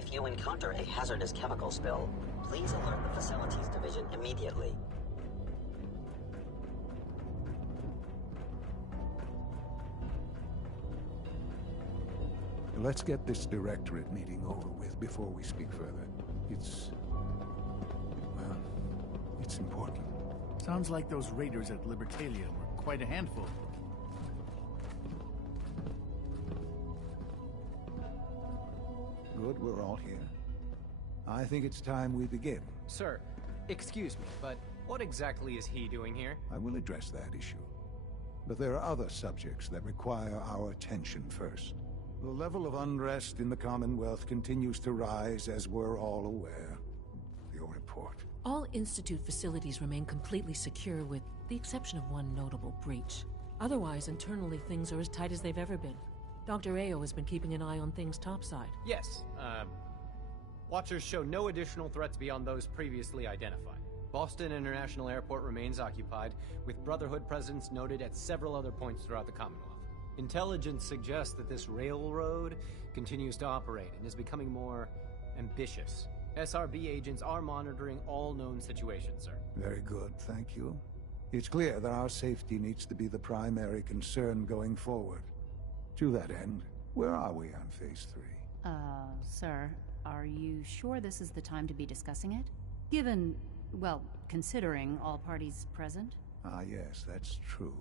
If you encounter a hazardous chemical spill, please alert the Facilities Division immediately. Let's get this directorate meeting over with before we speak further. It's important. Sounds like those raiders at Libertalia were quite a handful. Good, we're all here. I think it's time we begin. Sir, excuse me, but what exactly is he doing here? I will address that issue. But there are other subjects that require our attention first. The level of unrest in the Commonwealth continues to rise, as we're all aware. Your report. All Institute facilities remain completely secure with the exception of one notable breach. Otherwise, internally, things are as tight as they've ever been. Dr. Ayo has been keeping an eye on things topside. Yes, Watchers show no additional threats beyond those previously identified. Boston International Airport remains occupied, with Brotherhood presence noted at several other points throughout the Commonwealth. Intelligence suggests that this railroad continues to operate and is becoming more ambitious. SRB agents are monitoring all known situations, sir. Very good, thank you. It's clear that our safety needs to be the primary concern going forward. To that end, where are we on Phase 3? Sir, are you sure this is the time to be discussing it? Given, well, considering all parties present? Ah, yes, that's true.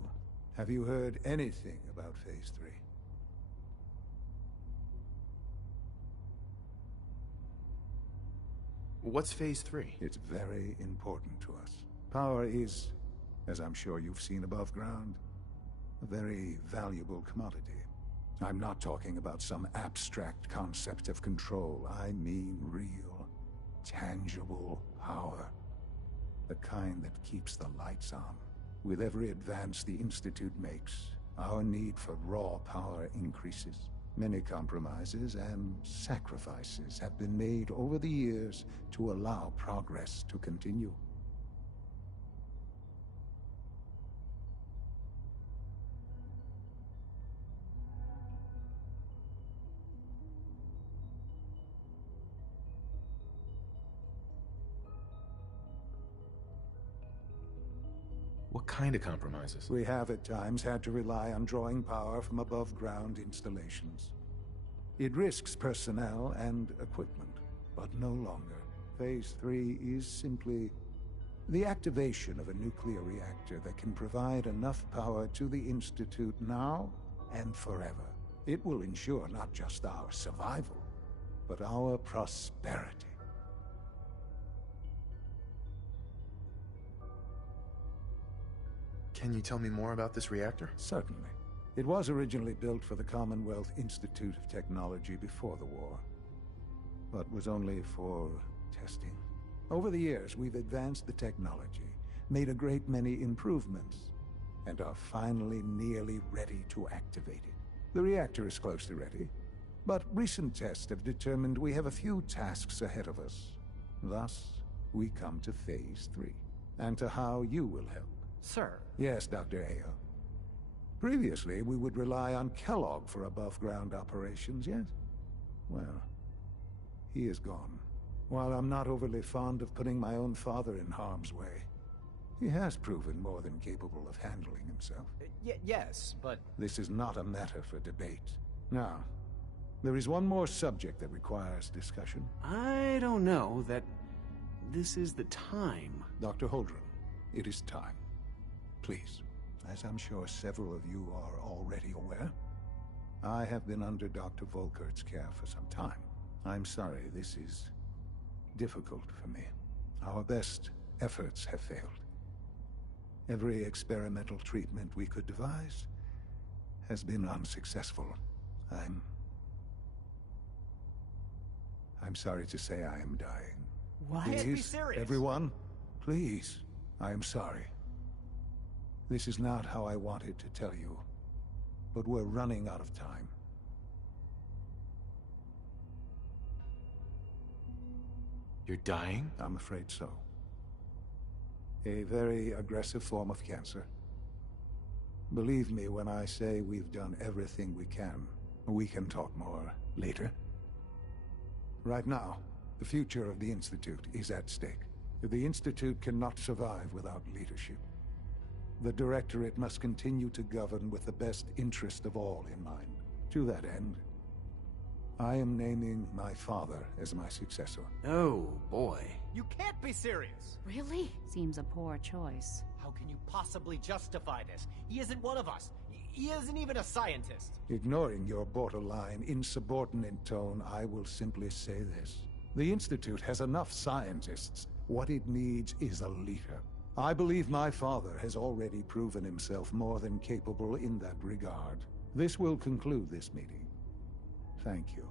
Have you heard anything about Phase 3? What's Phase 3? It's very important to us. Power is, as I'm sure you've seen above ground, a very valuable commodity. I'm not talking about some abstract concept of control. I mean real, tangible power. The kind that keeps the lights on. With every advance the Institute makes, our need for raw power increases. Many compromises and sacrifices have been made over the years to allow progress to continue. What kind of compromises? We have at times had to rely on drawing power from above-ground installations. It risks personnel and equipment, but no longer. Phase 3 is simply the activation of a nuclear reactor that can provide enough power to the Institute now and forever. It will ensure not just our survival, but our prosperity. Can you tell me more about this reactor? Certainly. It was originally built for the Commonwealth Institute of Technology before the war, but was only for testing. Over the years, we've advanced the technology, made a great many improvements, and are finally nearly ready to activate it. The reactor is close to ready, but recent tests have determined we have a few tasks ahead of us. Thus, we come to Phase 3, and to how you will help. Sir. Yes, Dr. Ayo. Previously, we would rely on Kellogg for above-ground operations, yes? Well, he is gone. While I'm not overly fond of putting my own father in harm's way, he has proven more than capable of handling himself. Yes, but... This is not a matter for debate. Now, there is one more subject that requires discussion. I don't know that this is the time. Dr. Holdren, it is time. Please, as I'm sure several of you are already aware, I have been under Dr. Volkert's care for some time. I'm sorry this is difficult for me. Our best efforts have failed. Every experimental treatment we could devise has been unsuccessful. I'm sorry to say I am dying. What? Please, Be serious. everyone, please, I am sorry. This is not how I wanted to tell you, but we're running out of time. You're dying? I'm afraid so. A very aggressive form of cancer. Believe me when I say we've done everything we can. We can talk more later. Right now, the future of the Institute is at stake. The Institute cannot survive without leadership. The Directorate must continue to govern with the best interest of all in mind. To that end, I am naming my father as my successor. Oh, boy. You can't be serious! Really? Seems a poor choice. How can you possibly justify this? He isn't one of us. He isn't even a scientist. Ignoring your borderline, insubordinate tone, I will simply say this. The Institute has enough scientists. What it needs is a leader. I believe my father has already proven himself more than capable in that regard. This will conclude this meeting. Thank you.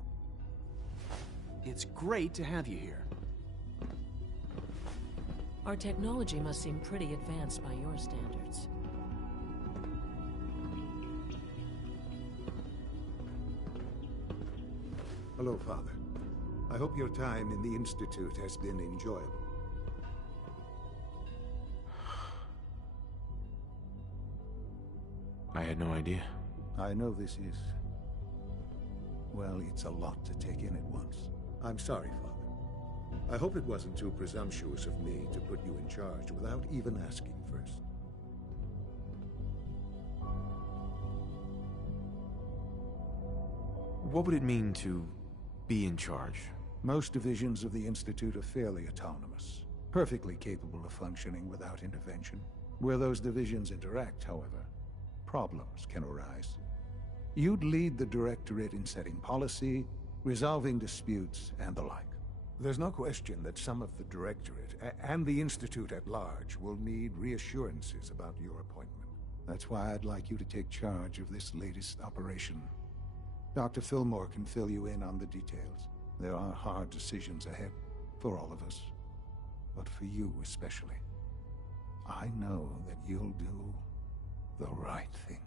It's great to have you here. Our technology must seem pretty advanced by your standards. Hello, Father. I hope your time in the Institute has been enjoyable. I had no idea. I know this is... well, it's a lot to take in at once. I'm sorry, Father. I hope it wasn't too presumptuous of me to put you in charge without even asking first. What would it mean to be in charge? Most divisions of the Institute are fairly autonomous, perfectly capable of functioning without intervention. Where those divisions interact, however, problems can arise. You'd lead the Directorate in setting policy, resolving disputes, and the like. There's no question that some of the Directorate, and the Institute at large, will need reassurances about your appointment. That's why I'd like you to take charge of this latest operation. Dr. Fillmore can fill you in on the details. There are hard decisions ahead, for all of us. But for you especially. I know that you'll do the right thing.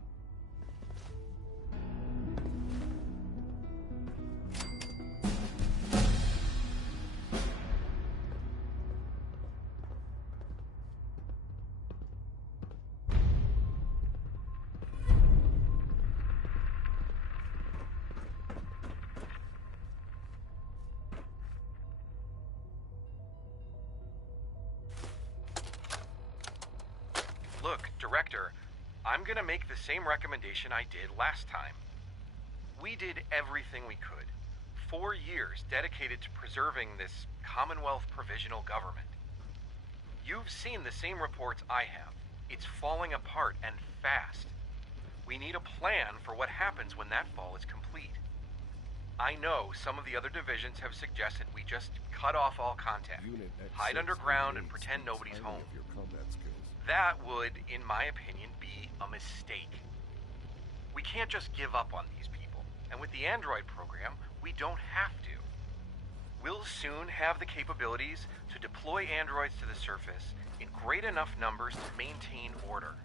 Look, Director, I'm gonna make the same recommendation I did last time. We did everything we could. 4 years dedicated to preserving this Commonwealth provisional government. You've seen the same reports I have. It's falling apart and fast. We need a plan for what happens when that fall is complete. I know some of the other divisions have suggested we just cut off all contact, hide underground and pretend nobody's home. That would, in my opinion, be a mistake. We can't just give up on these people, and with the Android program, we don't have to. We'll soon have the capabilities to deploy androids to the surface in great enough numbers to maintain order.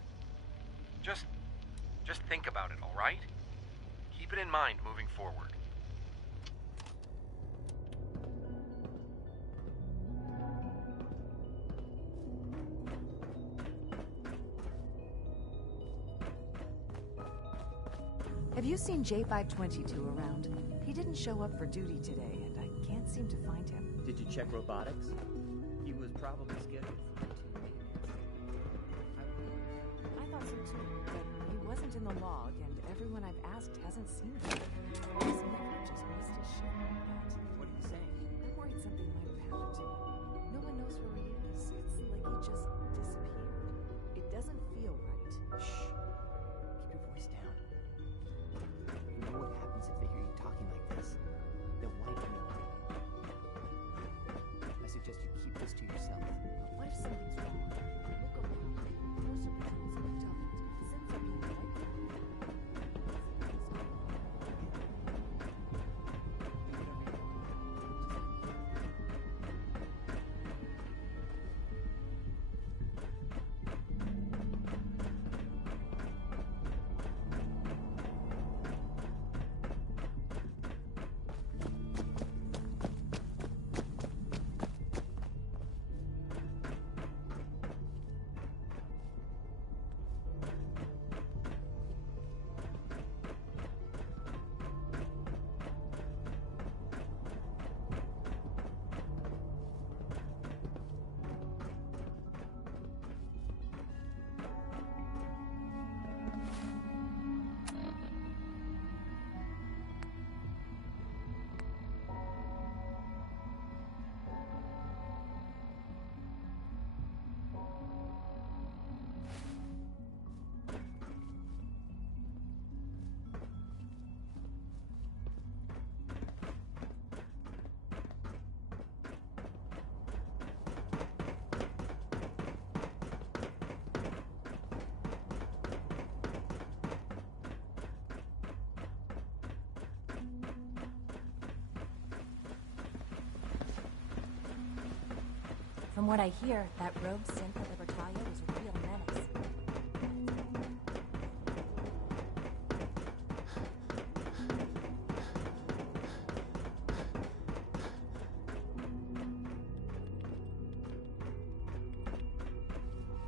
Just think about it, all right? Keep it in mind moving forward. Have you seen J522 around? He didn't show up for duty today, and I can't seem to find him. Did you check robotics? He was probably scheduled for 2 minutes. I thought so too, but he wasn't in the log, and everyone I've asked hasn't seen him. He's never just missed a shift like that. What are you saying? I'm worried something might have happened to him. No one knows where he is. It's like he just disappeared. It doesn't feel right. Shh. Keep your voice down. You know what happens if they hear you talking like this? They'll wipe you out. I suggest you keep this to yourself. But what if something's wrong? Look around. Those surveillance look doubled. Sins are being wiped out. From what I hear, that rogue synth at Libertalia was a real menace.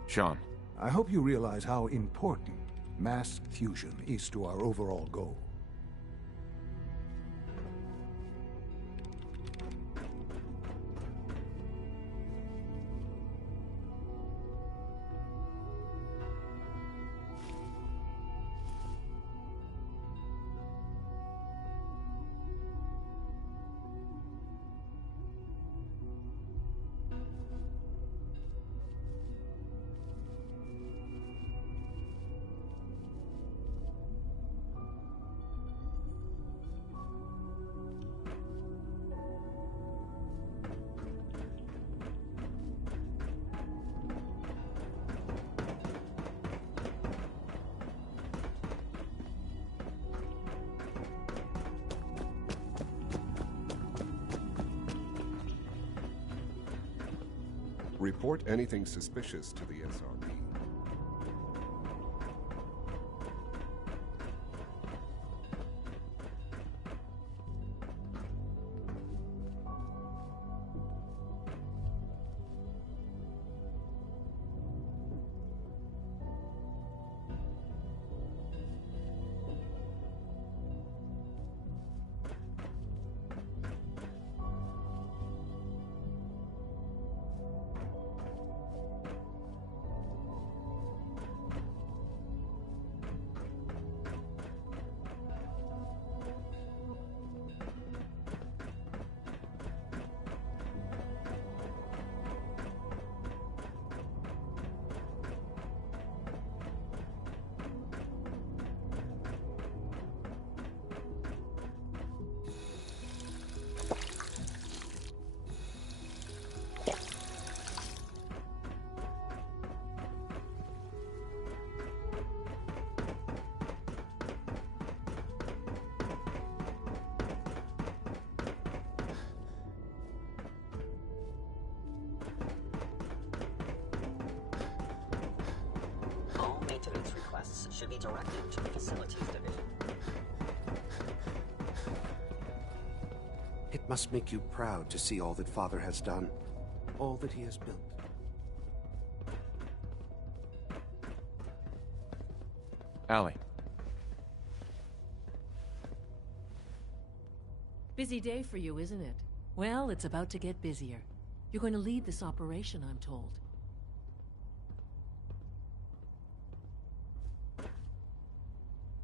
Sean. I hope you realize how important mass fusion is to our overall goal. Report anything suspicious to the SRP. Maintenance requests should be directed to the Facilities Division. It must make you proud to see all that Father has done, all that he has built. Allie. Busy day for you, isn't it? Well, it's about to get busier. You're going to lead this operation, I'm told.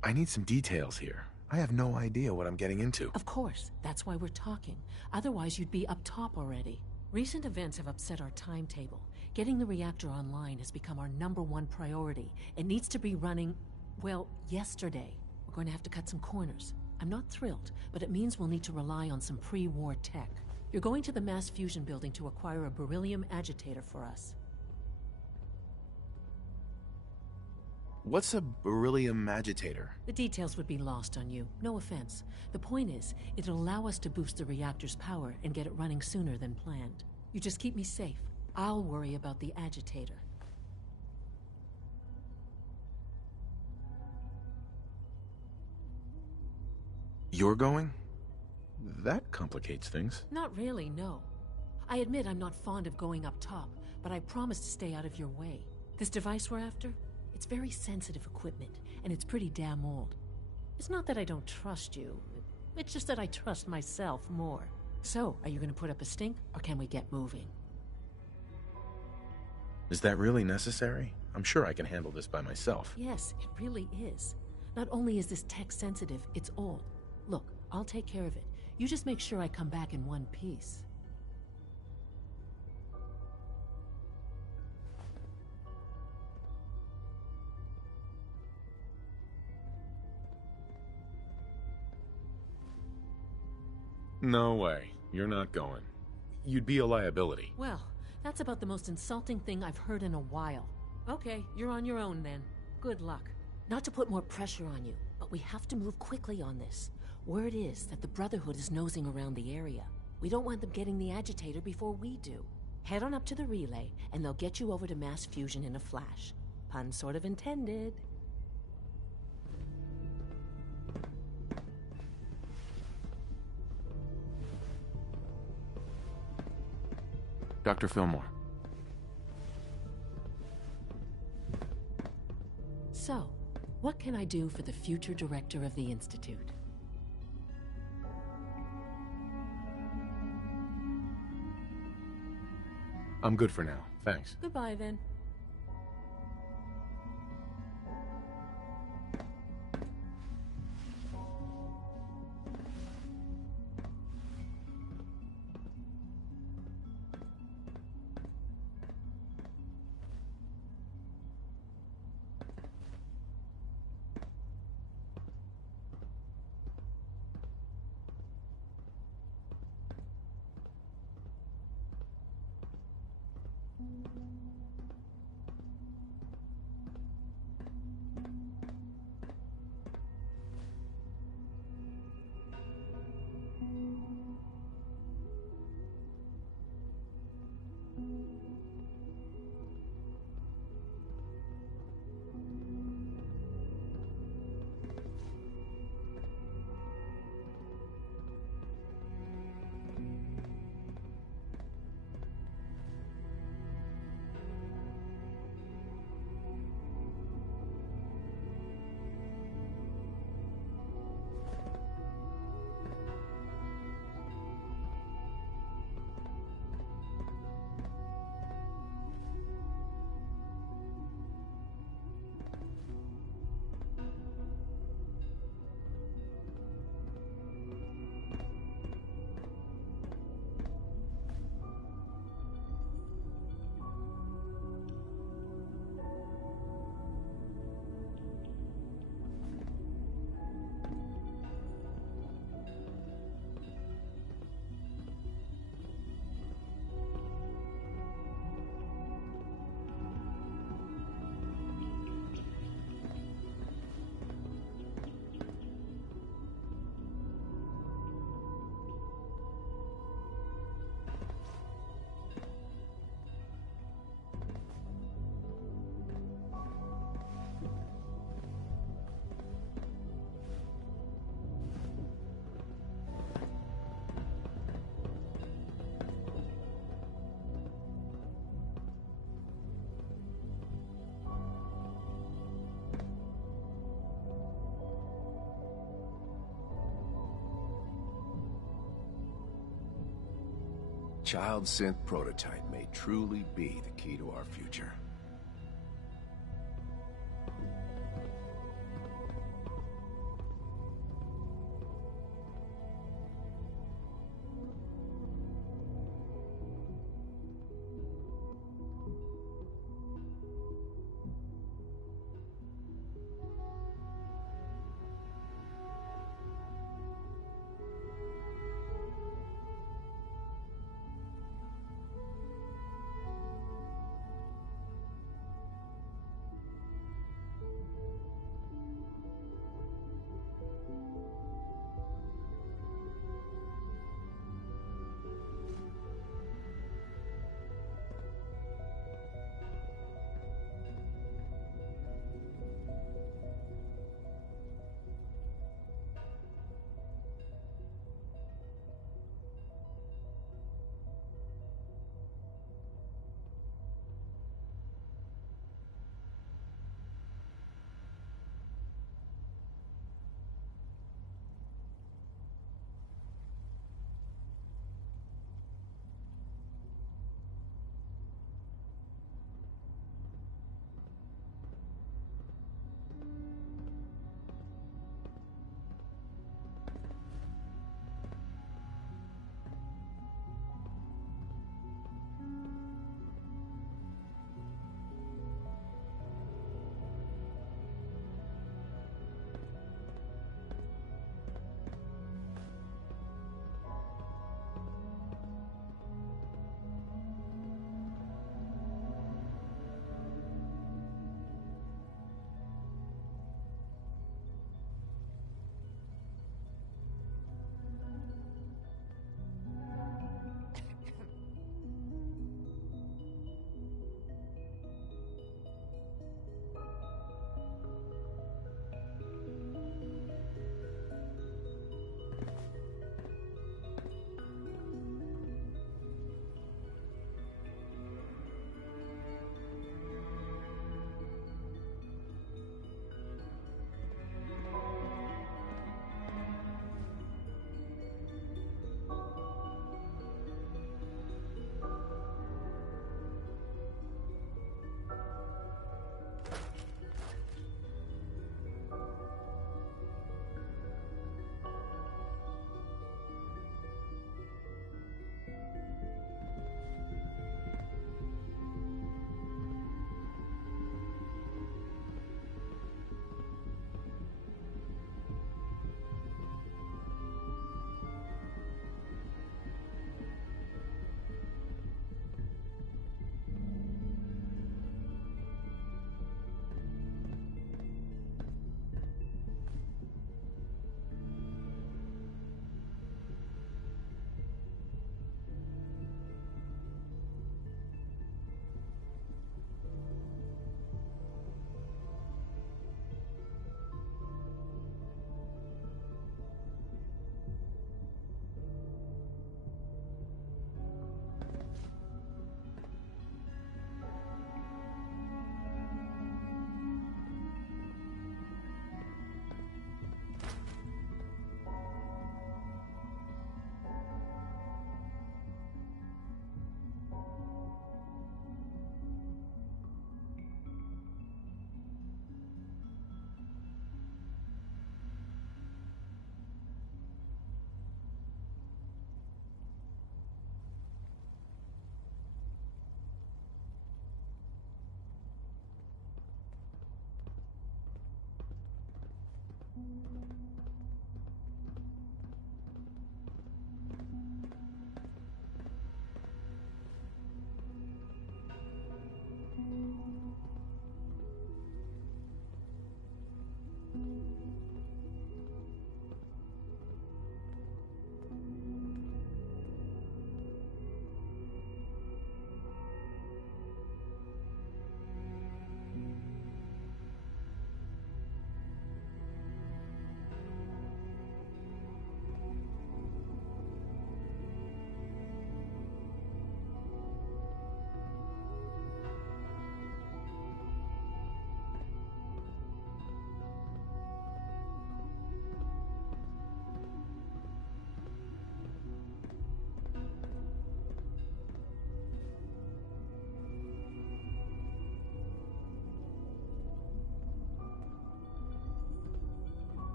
I need some details here. I have no idea what I'm getting into. Of course. That's why we're talking. Otherwise, you'd be up top already. Recent events have upset our timetable. Getting the reactor online has become our #1 priority. It needs to be running, well, yesterday. We're going to have to cut some corners. I'm not thrilled, but it means we'll need to rely on some pre-war tech. You're going to the mass fusion building to acquire a beryllium agitator for us. What's a beryllium agitator? The details would be lost on you. No offense. The point is, it'll allow us to boost the reactor's power and get it running sooner than planned. You just keep me safe. I'll worry about the agitator. You're going? That complicates things. Not really, no. I admit I'm not fond of going up top, but I promise to stay out of your way. This device we're after? It's very sensitive equipment, and it's pretty damn old. It's not that I don't trust you. It's just that I trust myself more. So, are you going to put up a stink, or can we get moving? Is that really necessary? I'm sure I can handle this by myself. Yes, it really is. Not only is this tech sensitive, it's old. Look, I'll take care of it. You just make sure I come back in one piece. No way. You're not going. You'd be a liability. Well, that's about the most insulting thing I've heard in a while. Okay, you're on your own then. Good luck. Not to put more pressure on you, but we have to move quickly on this. Word is that the Brotherhood is nosing around the area. We don't want them getting the agitator before we do. Head on up to the relay, and they'll get you over to mass fusion in a flash. Pun sort of intended. Dr. Fillmore. So, what can I do for the future director of the Institute? I'm good for now, thanks. Goodbye, then. Child synth prototype may truly be the key to our future.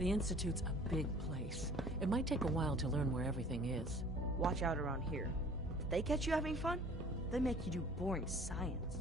The Institute's a big place. It might take a while to learn where everything is. Watch out around here. If they catch you having fun, they make you do boring science.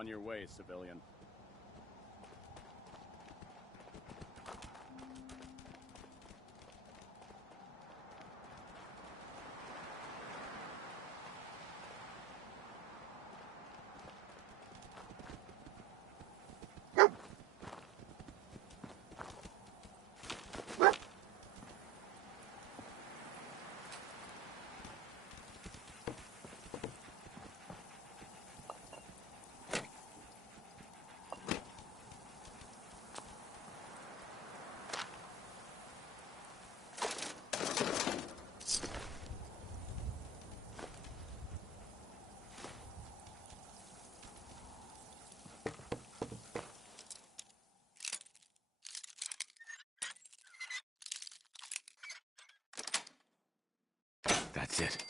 On your way, civilian. That's it.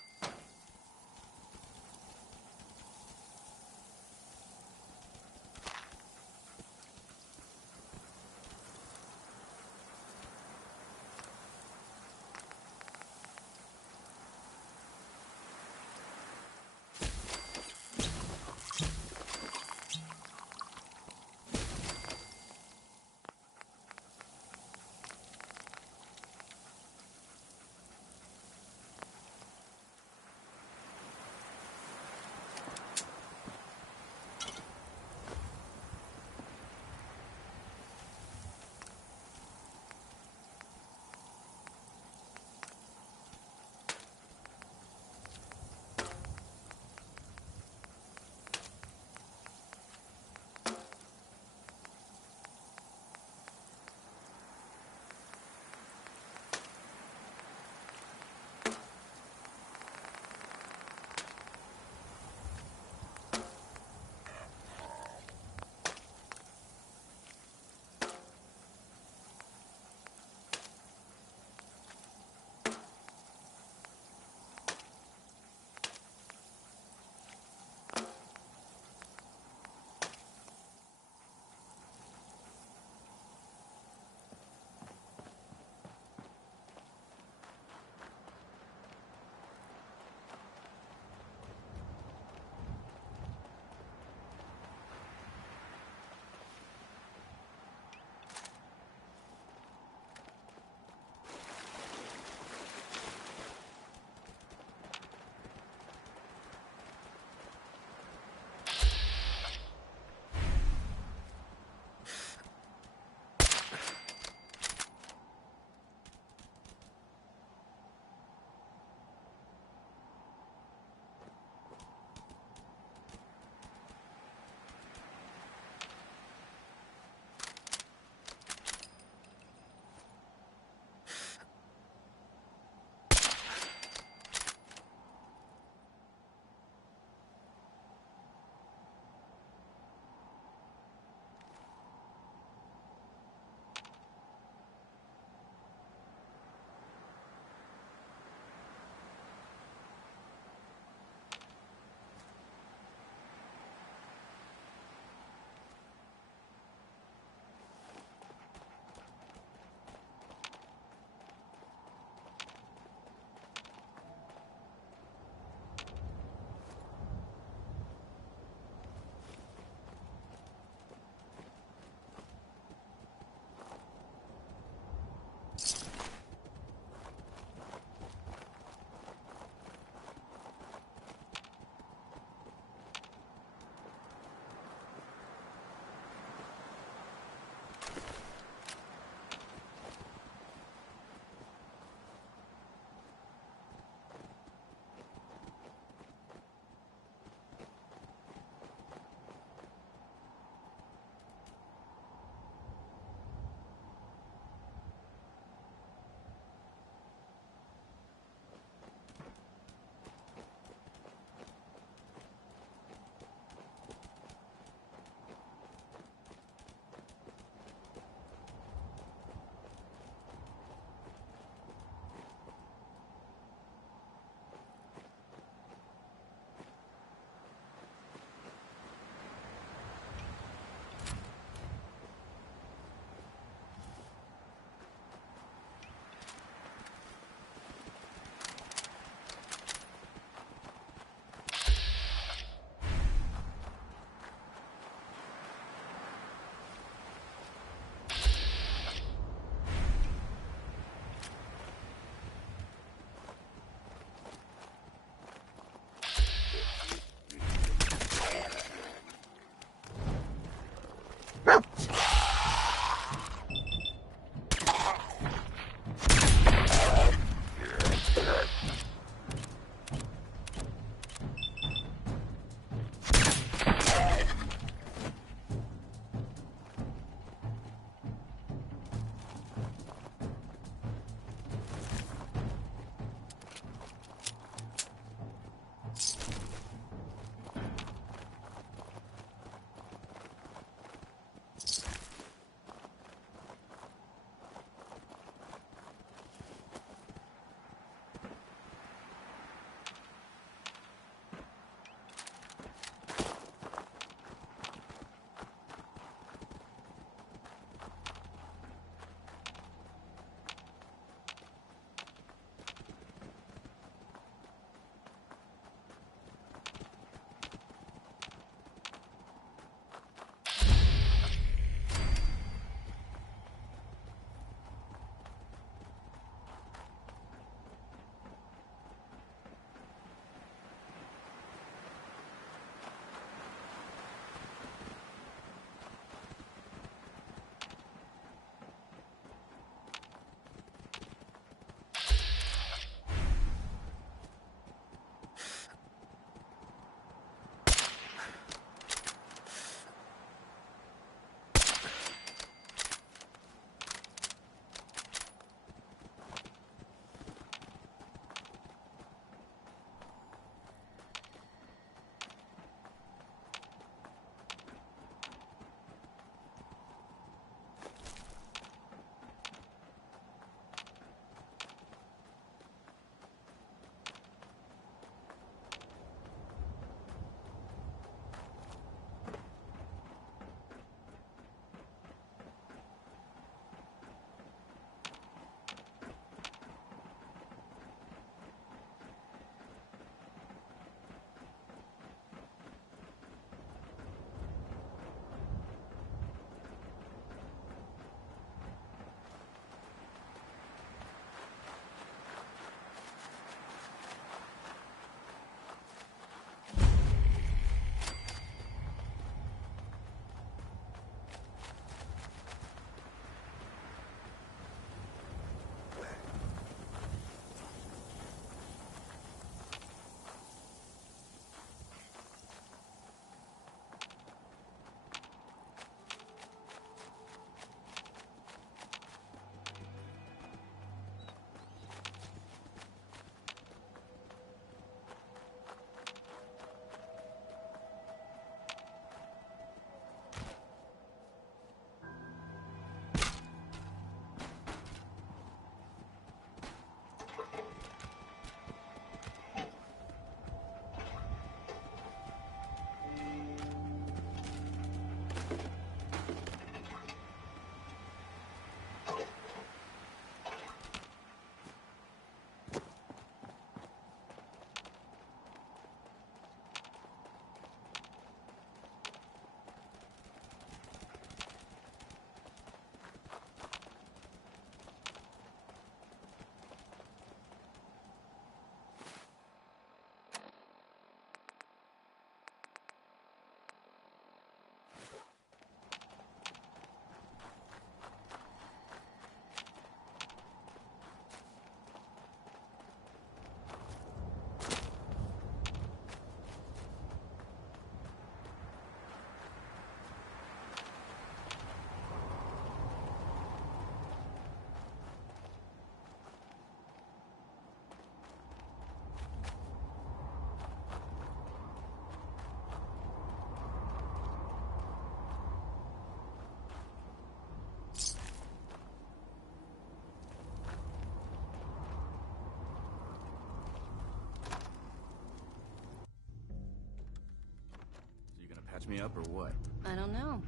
me up or what? I don't know.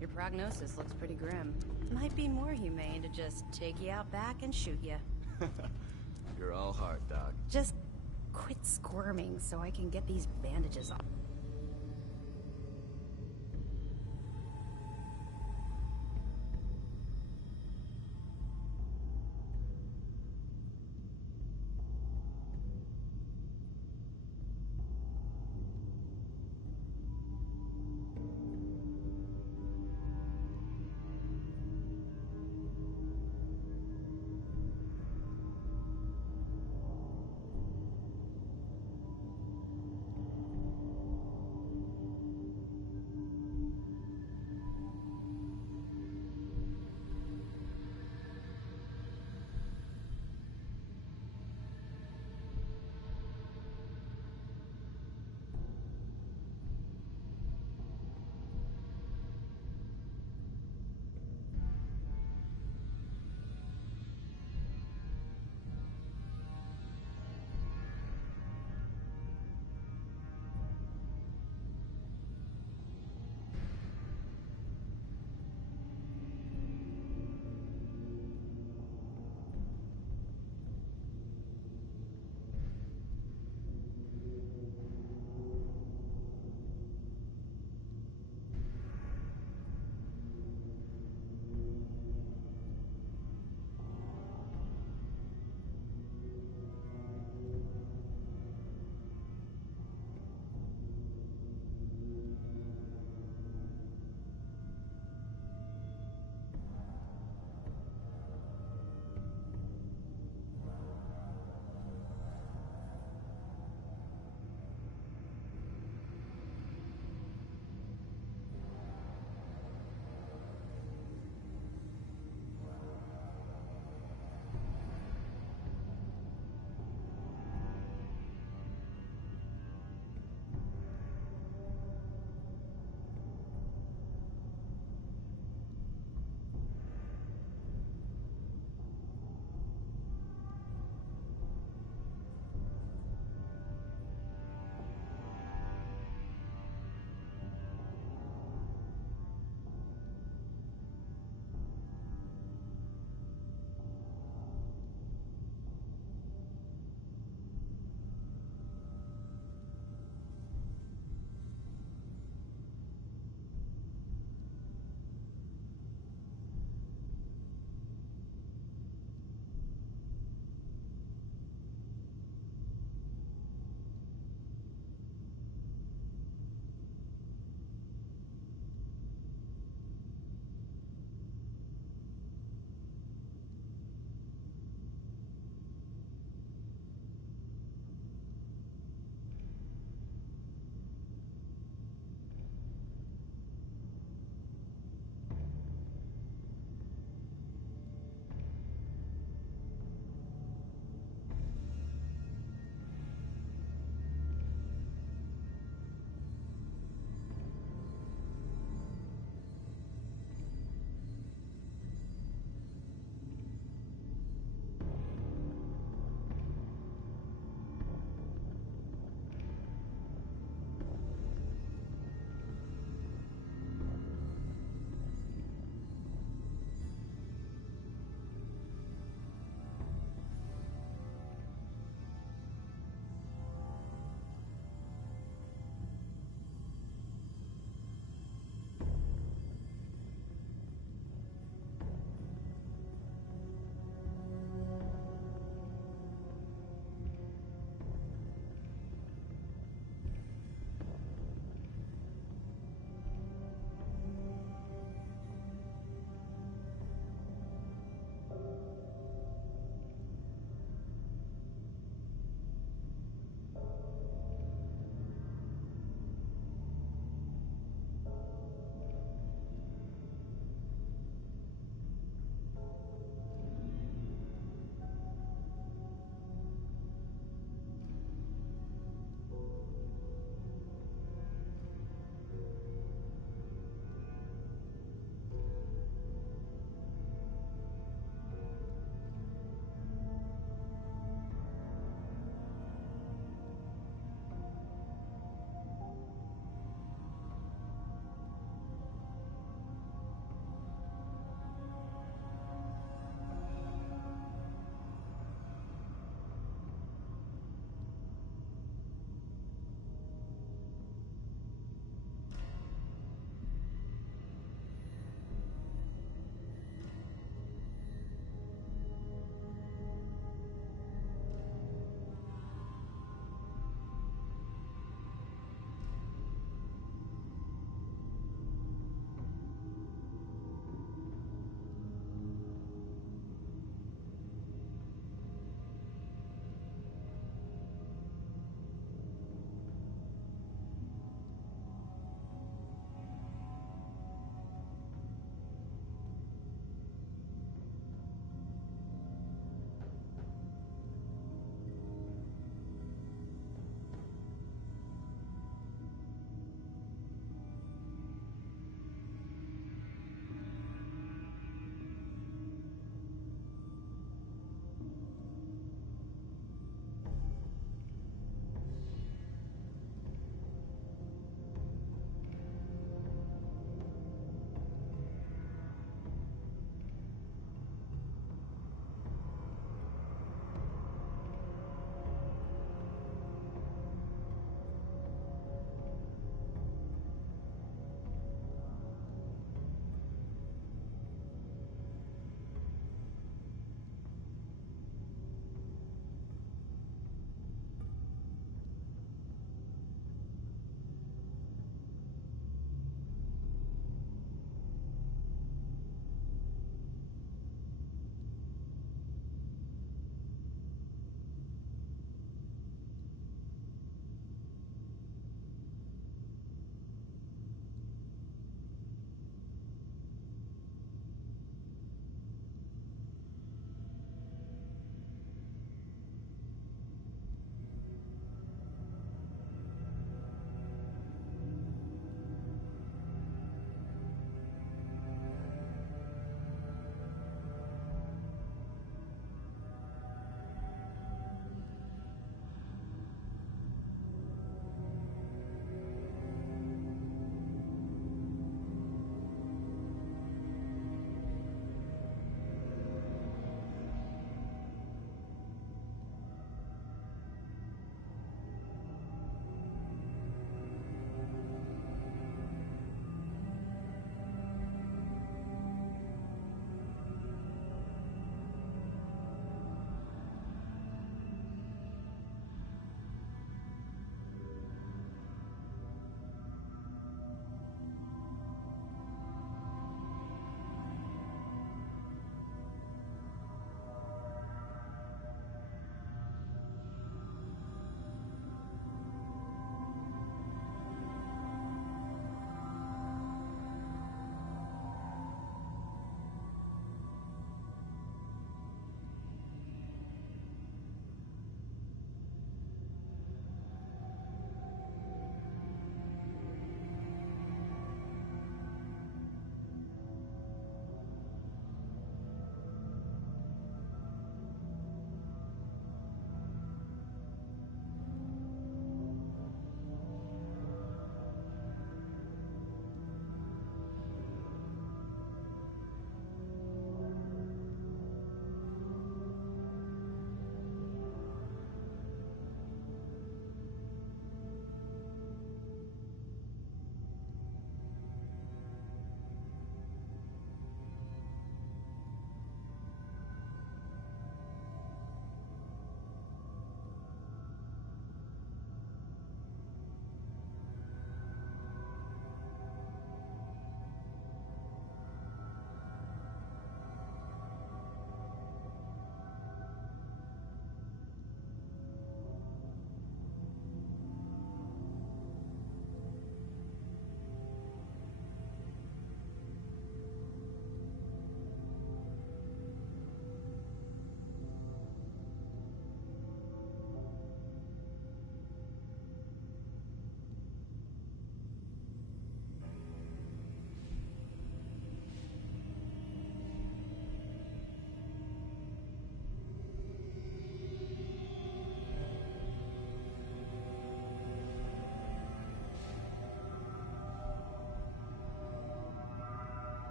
Your prognosis looks pretty grim. Might be more humane to just take you out back and shoot you. You're all heart, Doc. Just quit squirming so I can get these bandages off.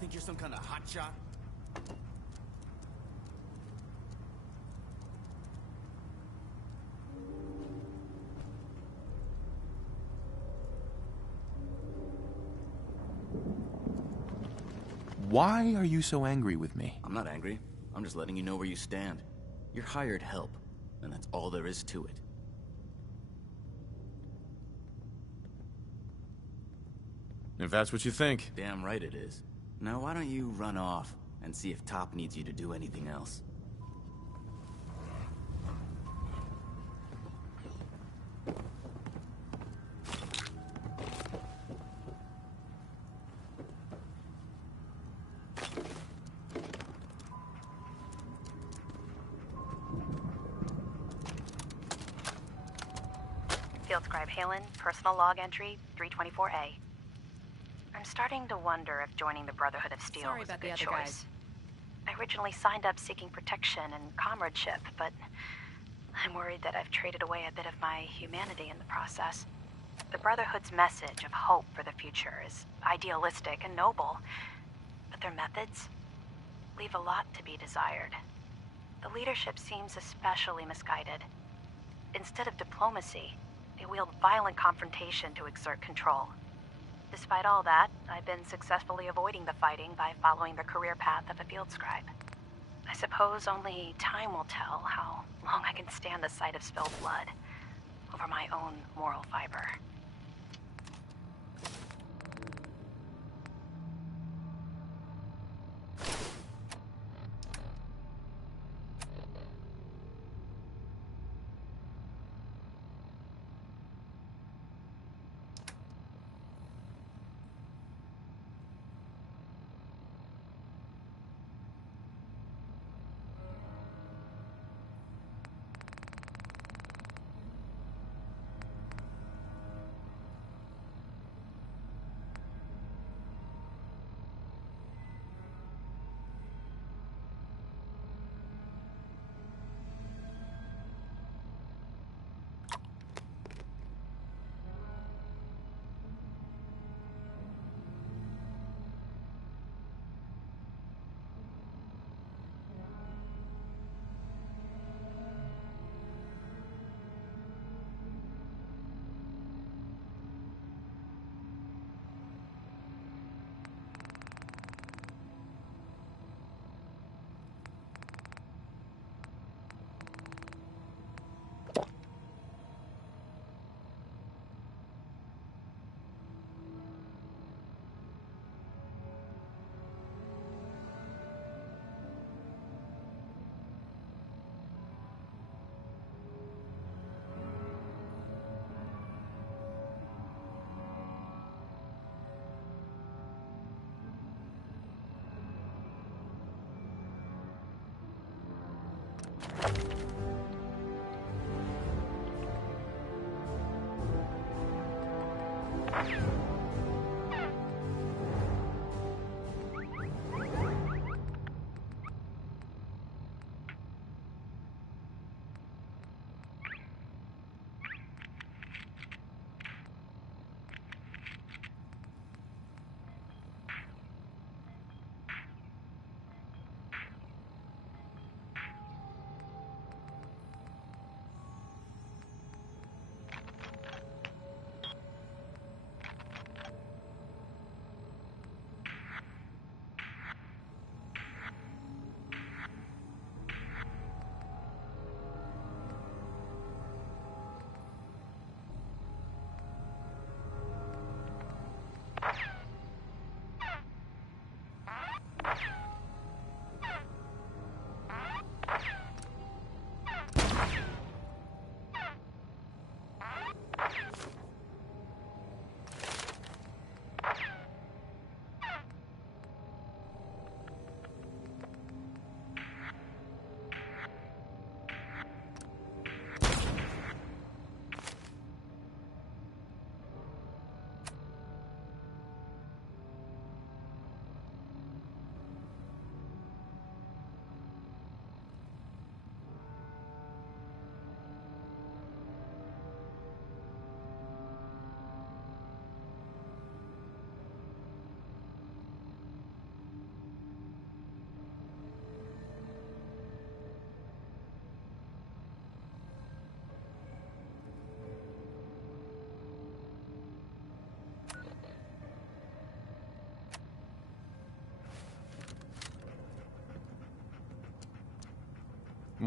Think you're some kind of hotshot? Why are you so angry with me? I'm not angry. I'm just letting you know where you stand. You're hired help, and that's all there is to it. If that's what you think. Damn right it is. Now why don't you run off and see if Top needs you to do anything else? Field Scribe Halen, personal log entry 324A. I'm starting to wonder if joining the Brotherhood of Steel Sorry was a about the good other choice. guys. I originally signed up seeking protection and comradeship, but I'm worried that I've traded away a bit of my humanity in the process. The Brotherhood's message of hope for the future is idealistic and noble, but their methods leave a lot to be desired. The leadership seems especially misguided. Instead of diplomacy, they wield violent confrontation to exert control. Despite all that, I've been successfully avoiding the fighting by following the career path of a field scribe. I suppose only time will tell how long I can stand the sight of spilled blood over my own moral fiber.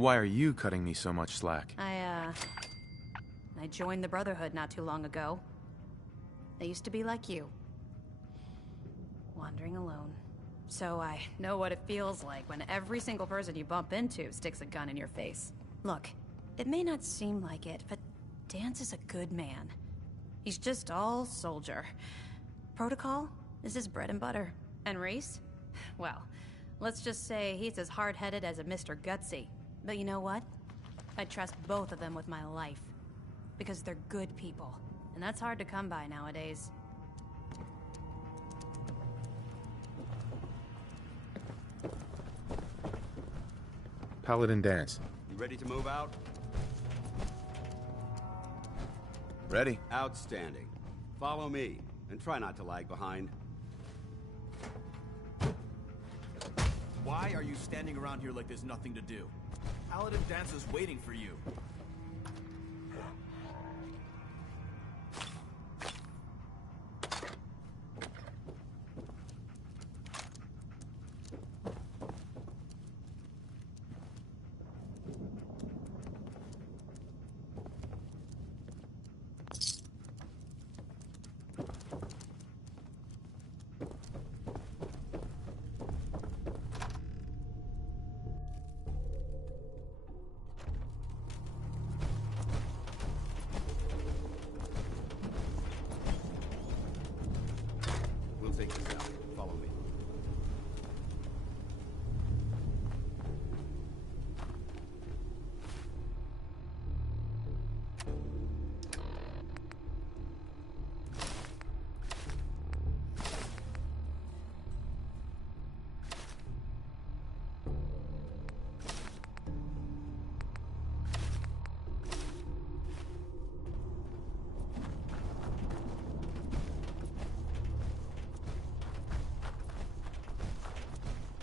Why are you cutting me so much slack? I joined the Brotherhood not too long ago. I used to be like you. Wandering alone. So I know what it feels like when every single person you bump into sticks a gun in your face. Look, it may not seem like it, but Danse is a good man. He's just all soldier. Protocol is his bread and butter. And Reese? Well, let's just say he's as hard-headed as a Mr. Gutsy. But you know what? I trust both of them with my life. Because they're good people. And that's hard to come by nowadays. Paladin Danse. You ready to move out? Ready. Outstanding. Follow me, and try not to lag behind. Why are you standing around here like there's nothing to do? Paladin Danse is waiting for you. We'll take this out. Follow me.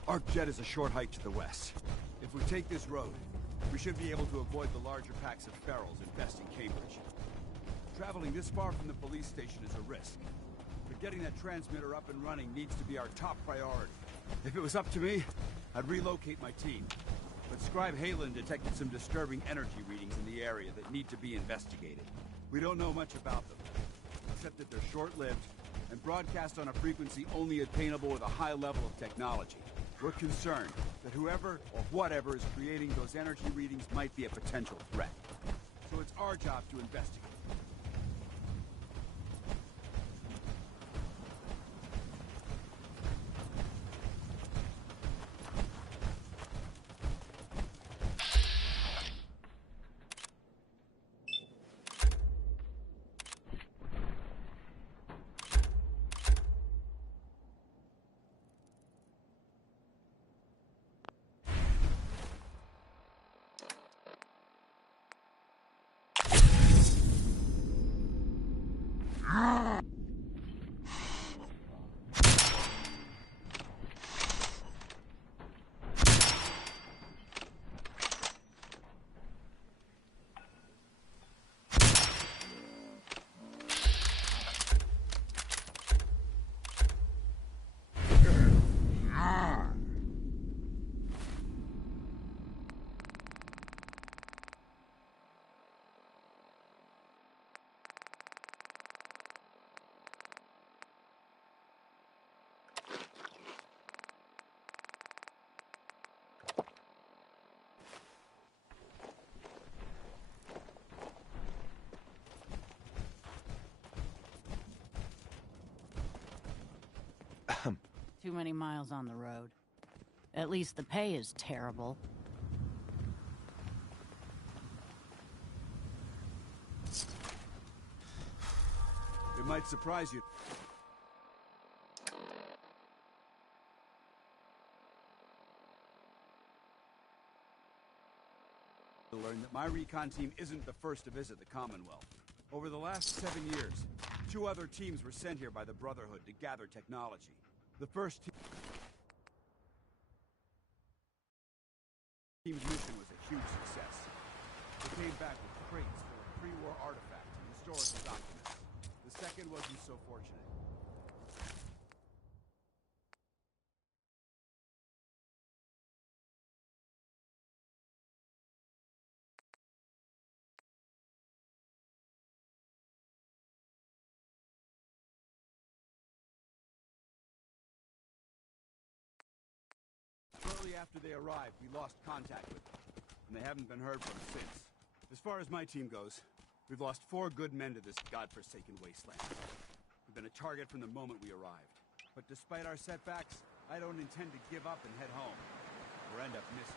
Arcjet is a short hike to the west. If we take this road, we should be able to avoid the larger packs of ferals infesting Cambridge. Traveling this far from the police station is a risk, but getting that transmitter up and running needs to be our top priority. If it was up to me, I'd relocate my team. But Scribe Halen detected some disturbing energy readings in the area that need to be investigated. We don't know much about them, except that they're short-lived and broadcast on a frequency only attainable with a high level of technology. We're concerned that whoever or whatever is creating those energy readings might be a potential threat. So it's our job to investigate. Too many miles on the road. At least the pay is terrible. It might surprise you. To learn that my recon team isn't the first to visit the Commonwealth. Over the last 7 years, 2 other teams were sent here by the Brotherhood to gather technology. The first team's mission was a huge success. They came back with crates full of pre-war artifacts and historical documents. The second wasn't so fortunate. Shortly after they arrived, we lost contact with them, and they haven't been heard from since. As far as my team goes, we've lost 4 good men to this godforsaken wasteland. We've been a target from the moment we arrived. But despite our setbacks, I don't intend to give up and head home, or end up missing.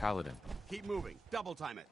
Paladin. Keep moving. Double time it.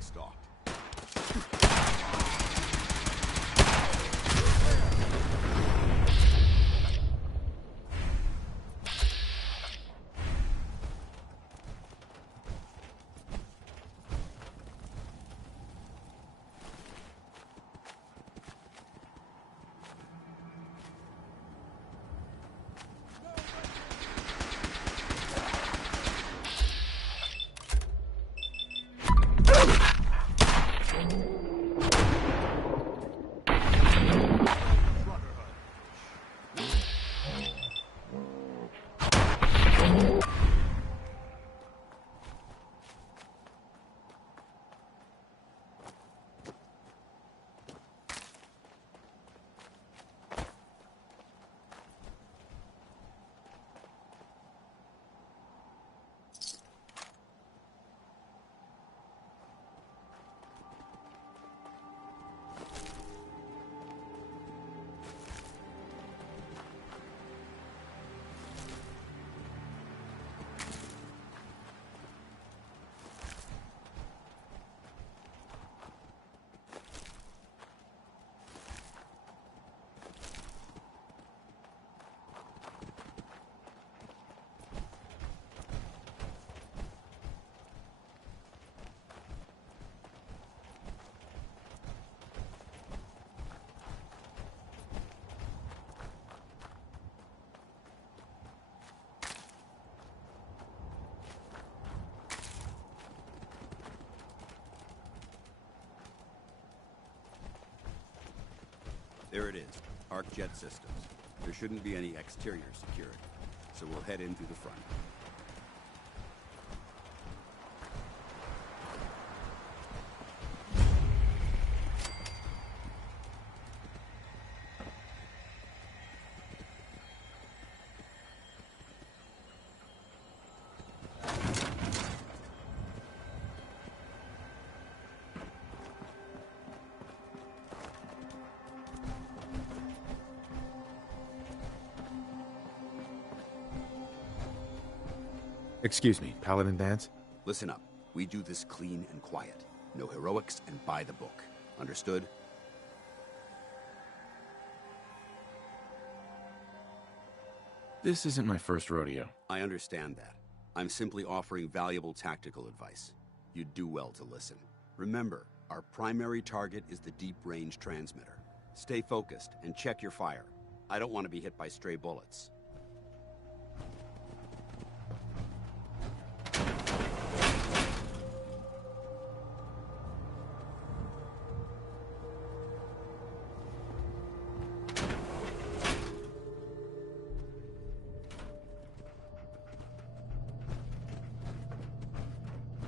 Stalked. There it is, Arc Jet Systems. There shouldn't be any exterior security, so we'll head in through the front. Excuse me, Paladin Danse? Listen up. We do this clean and quiet. No heroics and by the book. Understood? This isn't my first rodeo. I understand that. I'm simply offering valuable tactical advice. You'd do well to listen. Remember, our primary target is the deep-range transmitter. Stay focused and check your fire. I don't want to be hit by stray bullets.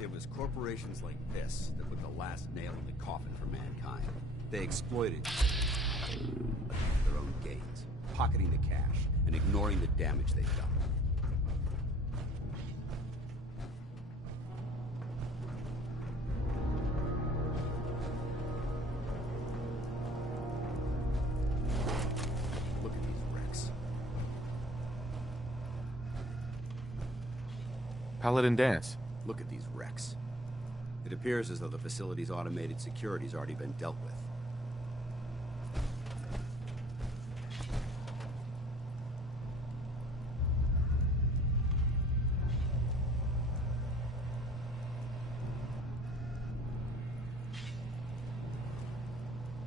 It was corporations like this that put the last nail in the coffin for mankind. They exploited their own gains, pocketing the cash and ignoring the damage they've done. Paladin Danse. Look at these wrecks. It appears as though the facility's automated security's already been dealt with.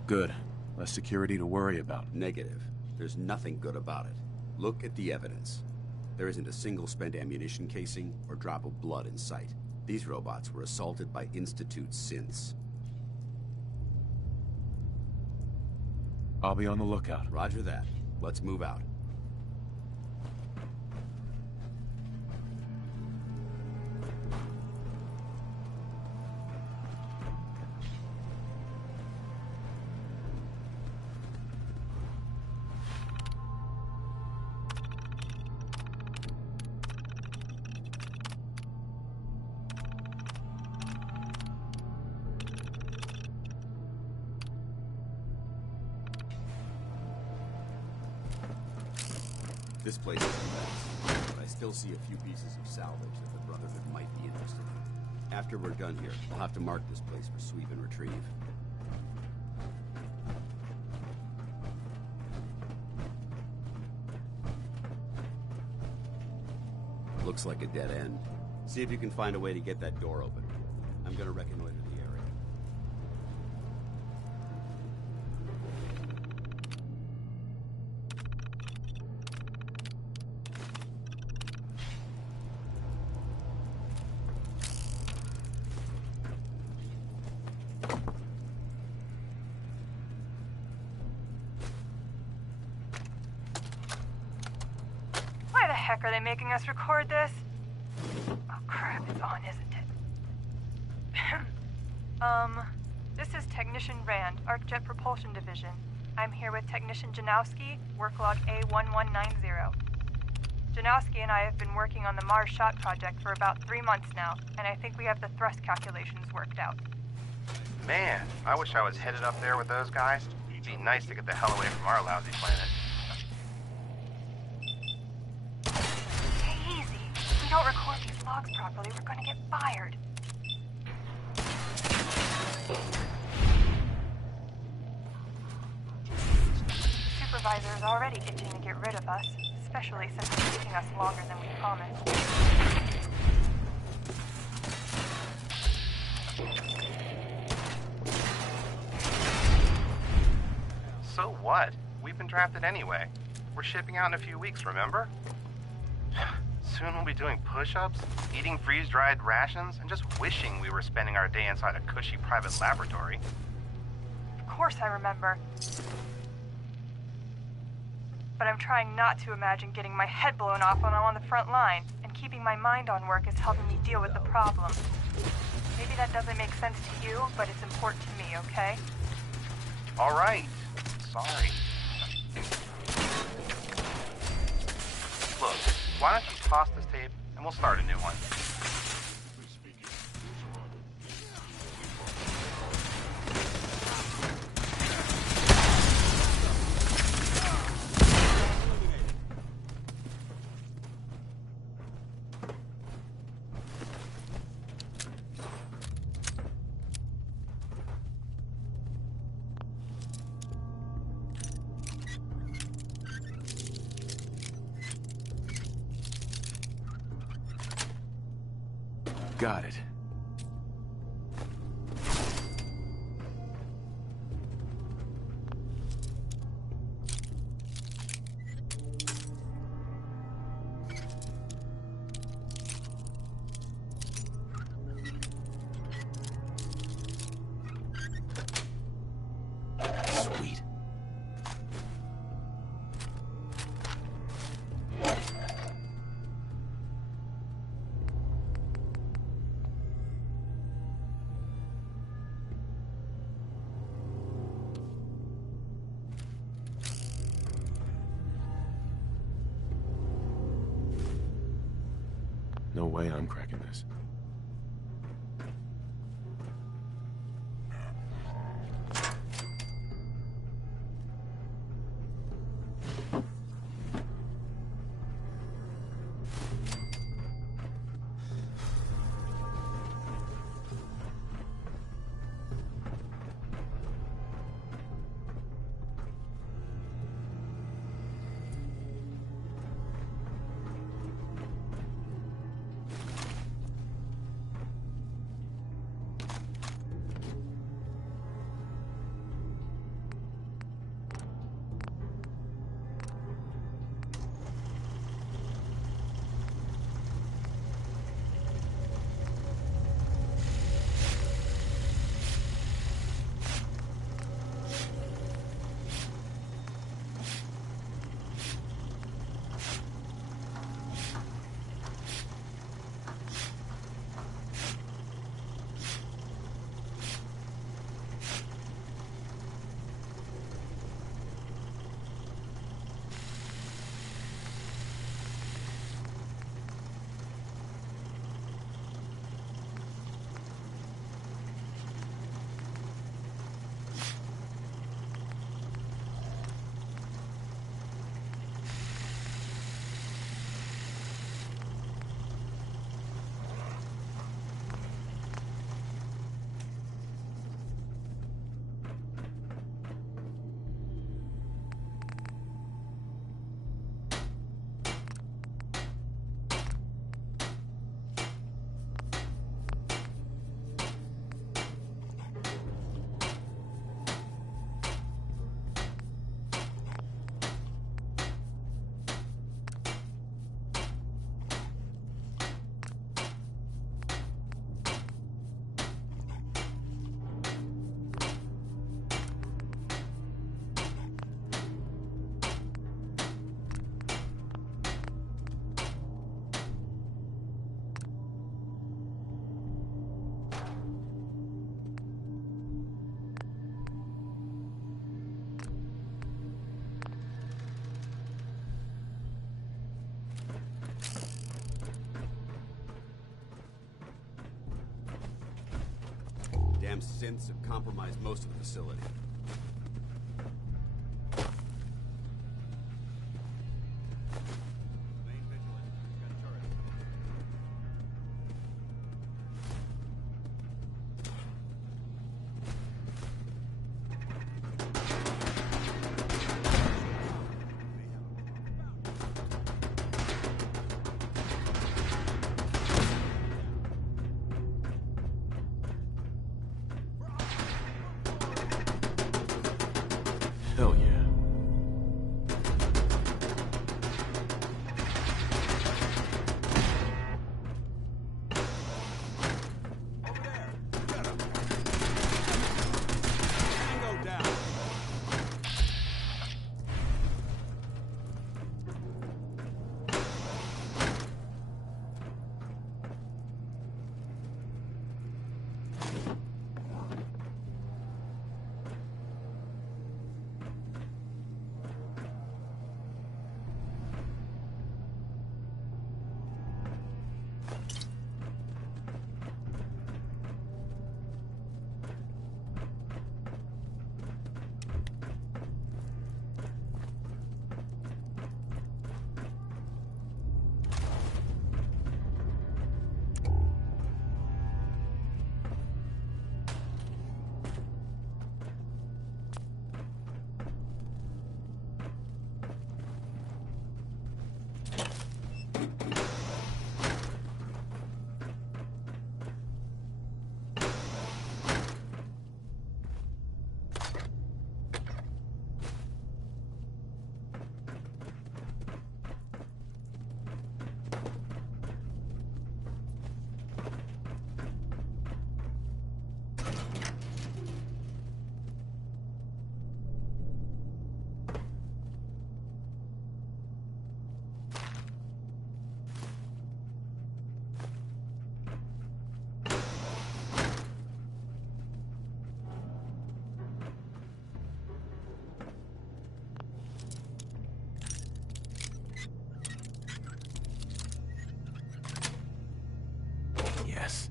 Good. Less security to worry about. Negative. There's nothing good about it. Look at the evidence. There isn't a single spent ammunition casing or drop of blood in sight. These robots were assaulted by Institute synths. I'll be on the lookout. Roger that. Let's move out. This place is a mess, but I still see a few pieces of salvage that the Brotherhood might be interested in. After we're done here, I'll have to mark this place for sweep and retrieve. Looks like a dead end. See if you can find a way to get that door open. I'm gonna reconnoiter the area. Why the heck are they making us record this? Oh crap, it's on, isn't it? This is Technician Rand, ArcJet Propulsion Division. I'm here with Technician Janowski, work log A1190. Janowski and I have been working on the Mars Shot project for about 3 months now, and I think we have the thrust calculations worked out. Man, I wish I was headed up there with those guys. It'd be nice to get the hell away from our lousy planet. Take it easy. If we don't record these logs properly, we're gonna get fired. The supervisor is already itching to get rid of us, especially since it's taking us longer than we promised. So what? We've been drafted anyway. We're shipping out in a few weeks, remember? Soon we'll be doing push-ups, eating freeze-dried rations, and just wishing we were spending our day inside a cushy private laboratory. Of course I remember. But I'm trying not to imagine getting my head blown off when I'm on the front line, and keeping my mind on work is helping me deal with the problem. Maybe that doesn't make sense to you, but it's important to me, okay? All right. Sorry. Look, why don't you toss this tape and we'll start a new one. Got it. Sweet. No way I'm cracking this. damn synths have compromised most of the facility. Hell yeah. Tango down. Yes.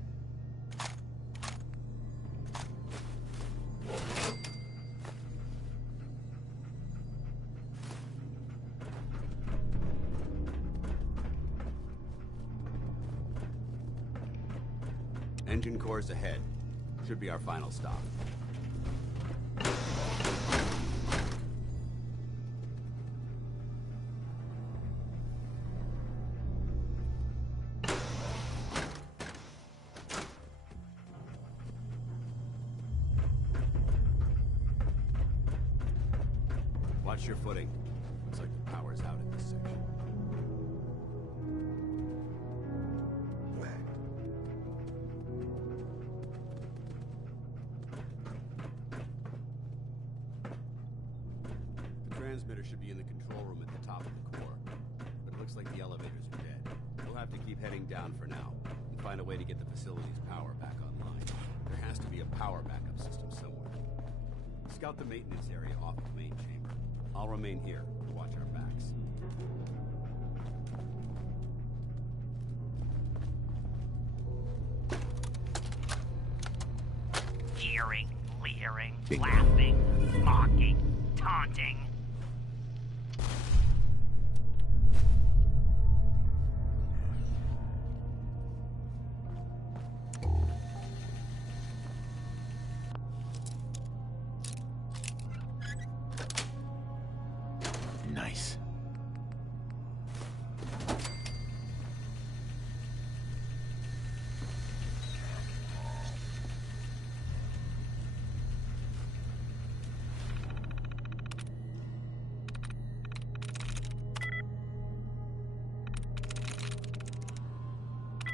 Engine cores ahead. Should be our final stop. Watch your footing. Looks like the power's out in this section. The transmitter should be in the control room at the top of the core, but it looks like the elevators are dead. We'll have to keep heading down for now, and find a way to get the facility's power back online. There has to be a power backup system somewhere. Scout the maintenance area off the main chamber. I'll remain here to watch our backs. Jeering, leering, laughing, mocking, taunting. Nice.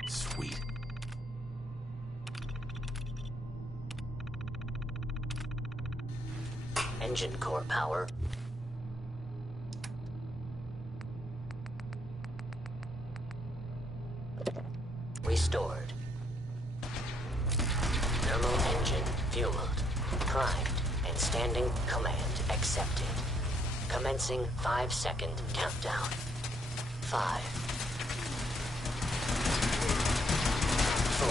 Sweet. Engine core power. Restored. Thermal engine fueled, primed, and standing command accepted. Commencing 5-second countdown. 5, 4,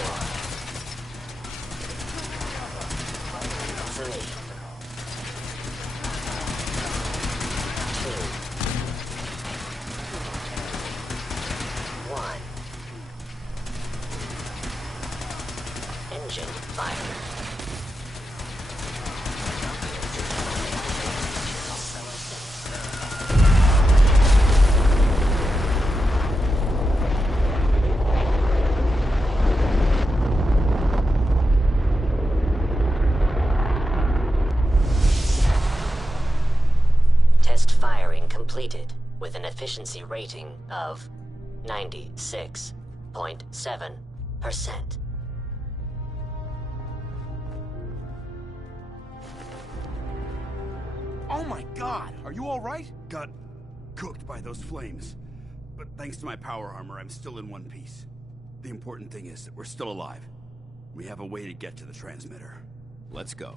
Engine fired. Test firing completed with an efficiency rating of 96.7%. Oh my god! Are you alright? Got cooked by those flames. But thanks to my power armor, I'm still in one piece. The important thing is that we're still alive. We have a way to get to the transmitter. Let's go.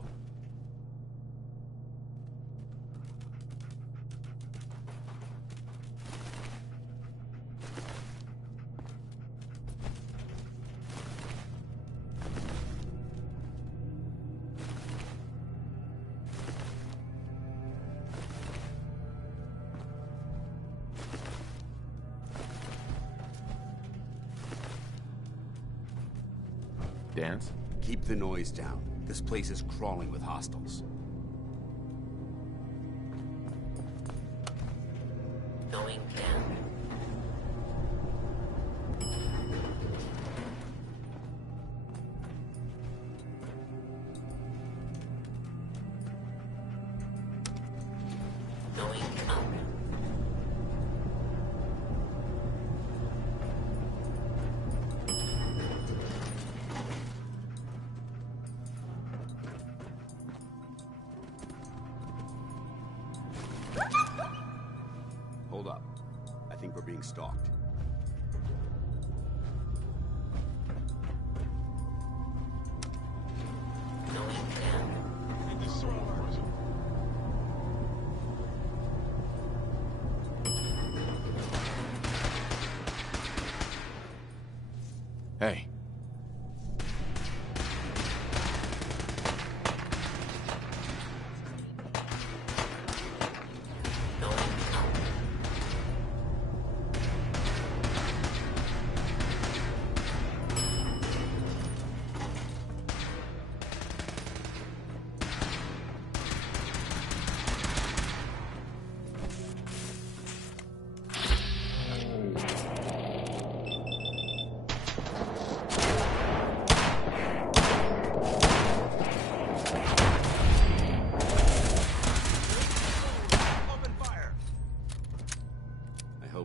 Dance? Keep the noise down. This place is crawling with hostiles. Going down. Going up. Hold up. I think we're being stalked. Going down. Hey.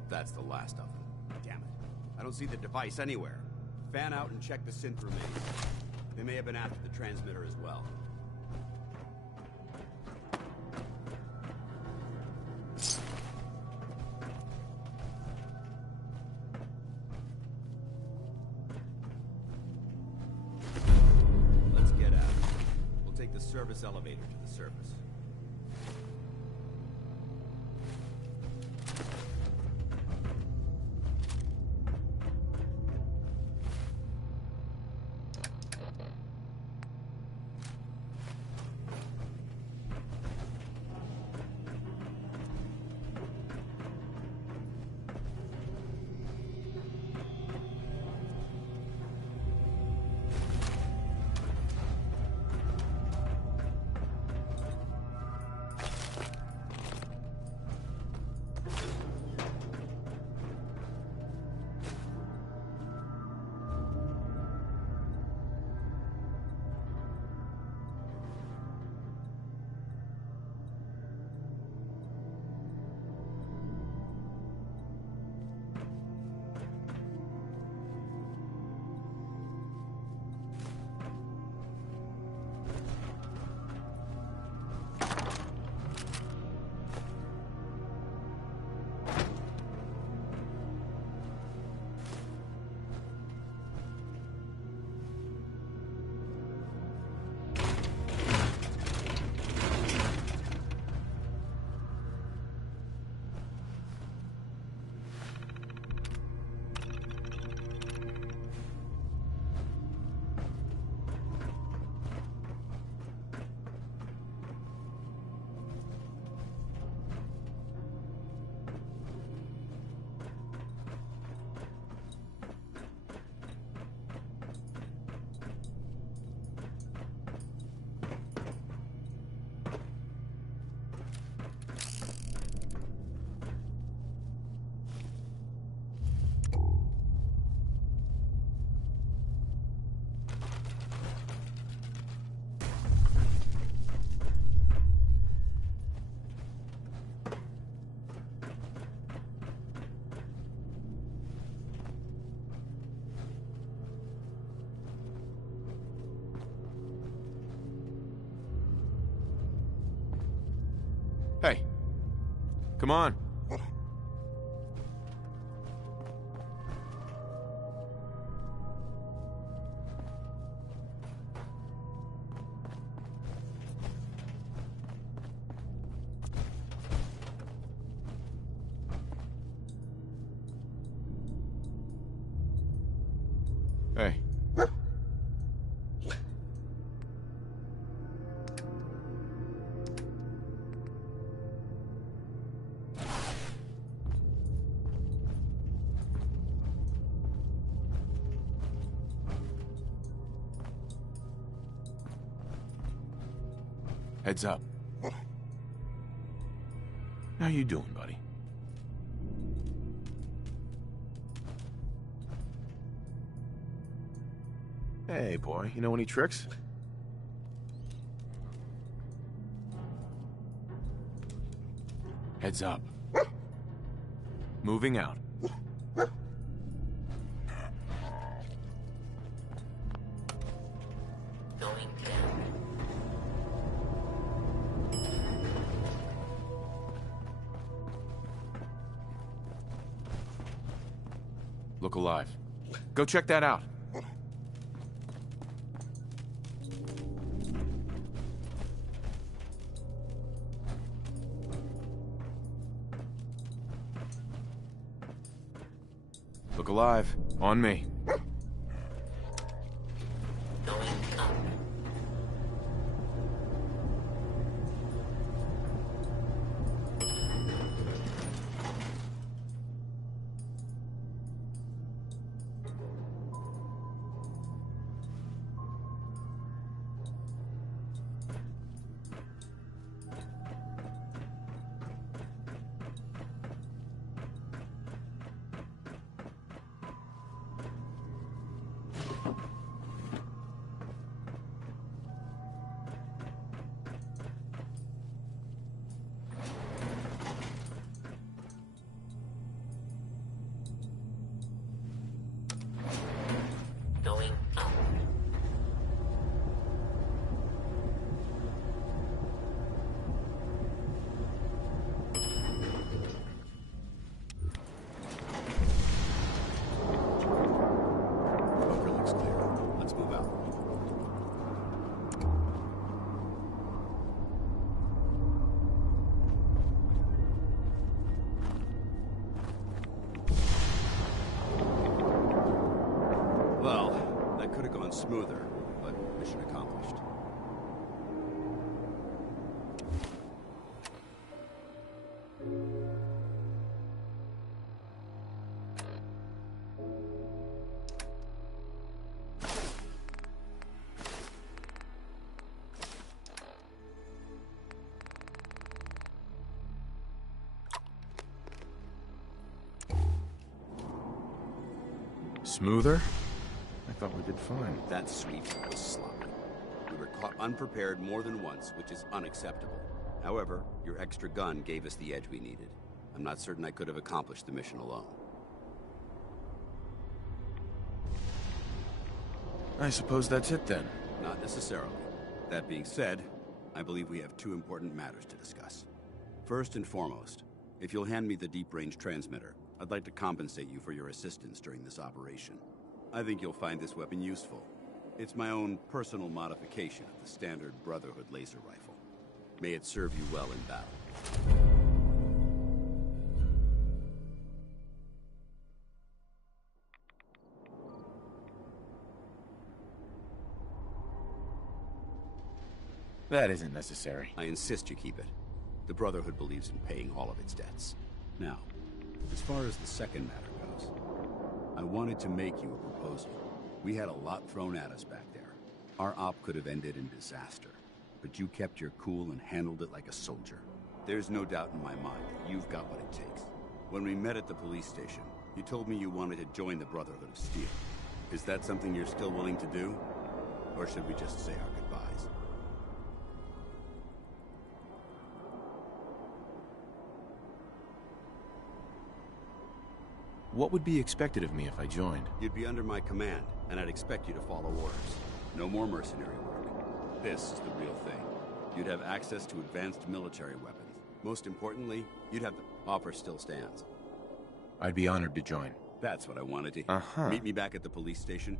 That's the last of them. Damn it. I don't see the device anywhere. Fan out and check the synth remains. They may have been after the transmitter as well. Let's get out. We'll take the service elevator to the surface. Hey. Come on. Hey. Heads up. How you doing, buddy? Hey, boy, you know any tricks? Heads up. Moving out. Look alive. Go check that out. Look alive. On me. Smoother, but mission accomplished. Smoother? I thought we did fine. That sweep was sloppy. We were caught unprepared more than once, which is unacceptable. However, your extra gun gave us the edge we needed. I'm not certain I could have accomplished the mission alone. I suppose that's it then. Not necessarily. That being said, I believe we have two important matters to discuss. First and foremost, if you'll hand me the deep-range transmitter, I'd like to compensate you for your assistance during this operation. I think you'll find this weapon useful. It's my own personal modification of the standard Brotherhood laser rifle. May it serve you well in battle. That isn't necessary. I insist you keep it. The Brotherhood believes in paying all of its debts. Now, as far as the second matter goes, I wanted to make you a proposal. We had a lot thrown at us back there. Our op could have ended in disaster, but you kept your cool and handled it like a soldier. There's no doubt in my mind that you've got what it takes. When we met at the police station, you told me you wanted to join the Brotherhood of Steel. Is that something you're still willing to do? Or should we just say our goodbyes? What would be expected of me if I joined? You'd be under my command, and I'd expect you to follow orders. No more mercenary work. This is the real thing. You'd have access to advanced military weapons, Most importantly, you'd have the offer still stands. I'd be honored to join. That's what I wanted to hear. Uh-huh. Meet me back at the police station.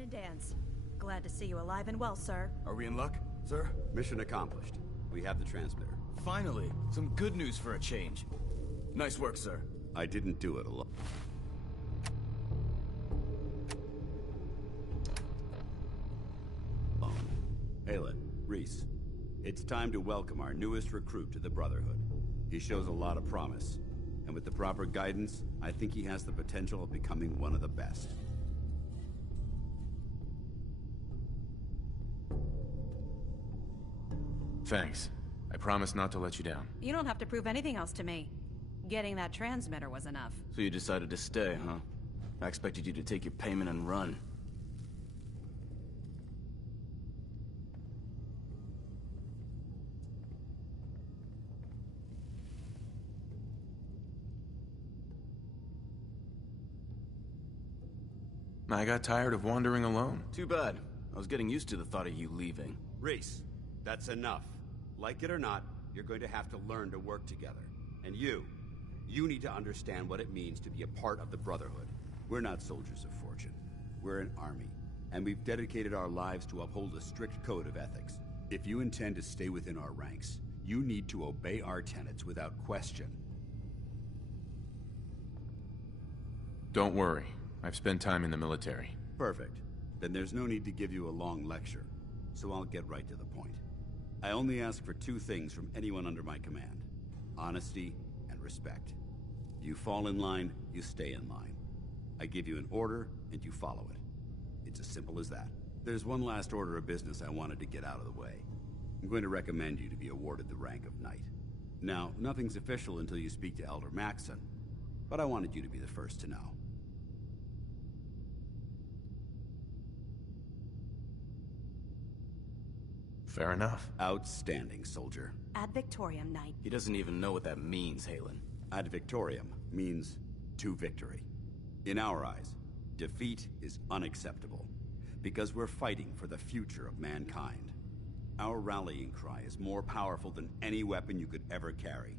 And Dance. Glad to see you alive and well, sir. Are we in luck, sir? Mission accomplished. We have the transmitter. Finally, some good news for a change. Nice work, sir. I didn't do it alone. Ayla, Reese, it's time to welcome our newest recruit to the Brotherhood. He shows a lot of promise, And with the proper guidance, I think he has the potential of becoming one of the best. Thanks. I promise not to let you down. You don't have to prove anything else to me. Getting that transmitter was enough. So you decided to stay, huh? I expected you to take your payment and run. I got tired of wandering alone. Too bad. I was getting used to the thought of you leaving. Reese, that's enough. Like it or not, you're going to have to learn to work together. And you need to understand what it means to be a part of the Brotherhood. We're not soldiers of fortune. We're an army, and we've dedicated our lives to uphold a strict code of ethics. If you intend to stay within our ranks, you need to obey our tenets without question. Don't worry. I've spent time in the military. Perfect. Then there's no need to give you a long lecture, so I'll get right to the point. I only ask for two things from anyone under my command: honesty and respect. You fall in line, you stay in line. I give you an order, and you follow it. It's as simple as that. There's one last order of business I wanted to get out of the way. I'm going to recommend you to be awarded the rank of Knight. Now, nothing's official until you speak to Elder Maxson, but I wanted you to be the first to know. Fair enough. Outstanding, soldier. Ad Victoriam, Knight. He doesn't even know what that means, Haylen. Ad Victoriam means to victory. In our eyes, defeat is unacceptable, because we're fighting for the future of mankind. Our rallying cry is more powerful than any weapon you could ever carry.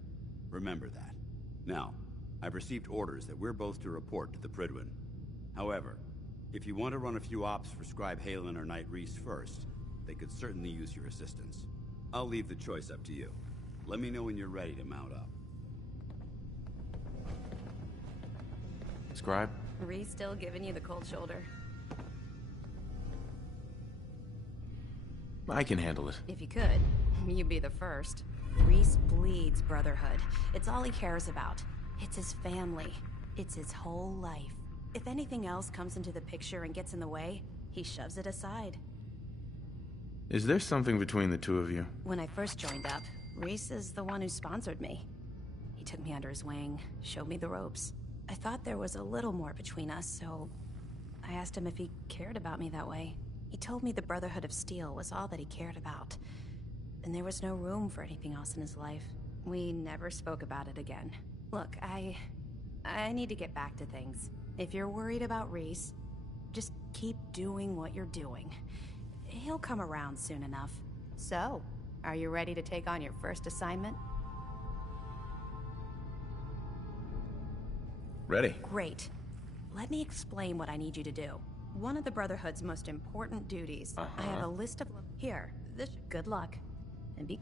Remember that. Now, I've received orders that we're both to report to the Prydwen. However, if you want to run a few ops for Scribe Haylen or Knight Reese first, they could certainly use your assistance. I'll leave the choice up to you. Let me know when you're ready to mount up. Scribe? Reese still giving you the cold shoulder? I can handle it. If you could, you'd be the first. Reese bleeds Brotherhood. It's all he cares about. It's his family. It's his whole life. If anything else comes into the picture and gets in the way, he shoves it aside. Is there something between the two of you? When I first joined up, Reese is the one who sponsored me. He took me under his wing, showed me the ropes. I thought there was a little more between us, so I asked him if he cared about me that way. He told me the Brotherhood of Steel was all that he cared about, and there was no room for anything else in his life. We never spoke about it again. Look, I need to get back to things. If you're worried about Reese, just keep doing what you're doing. He'll come around soon enough. So, are you ready to take on your first assignment? Ready. Great. Let me explain what I need you to do. One of the Brotherhood's most important duties. I have a list of... Here, this... Good luck. And be...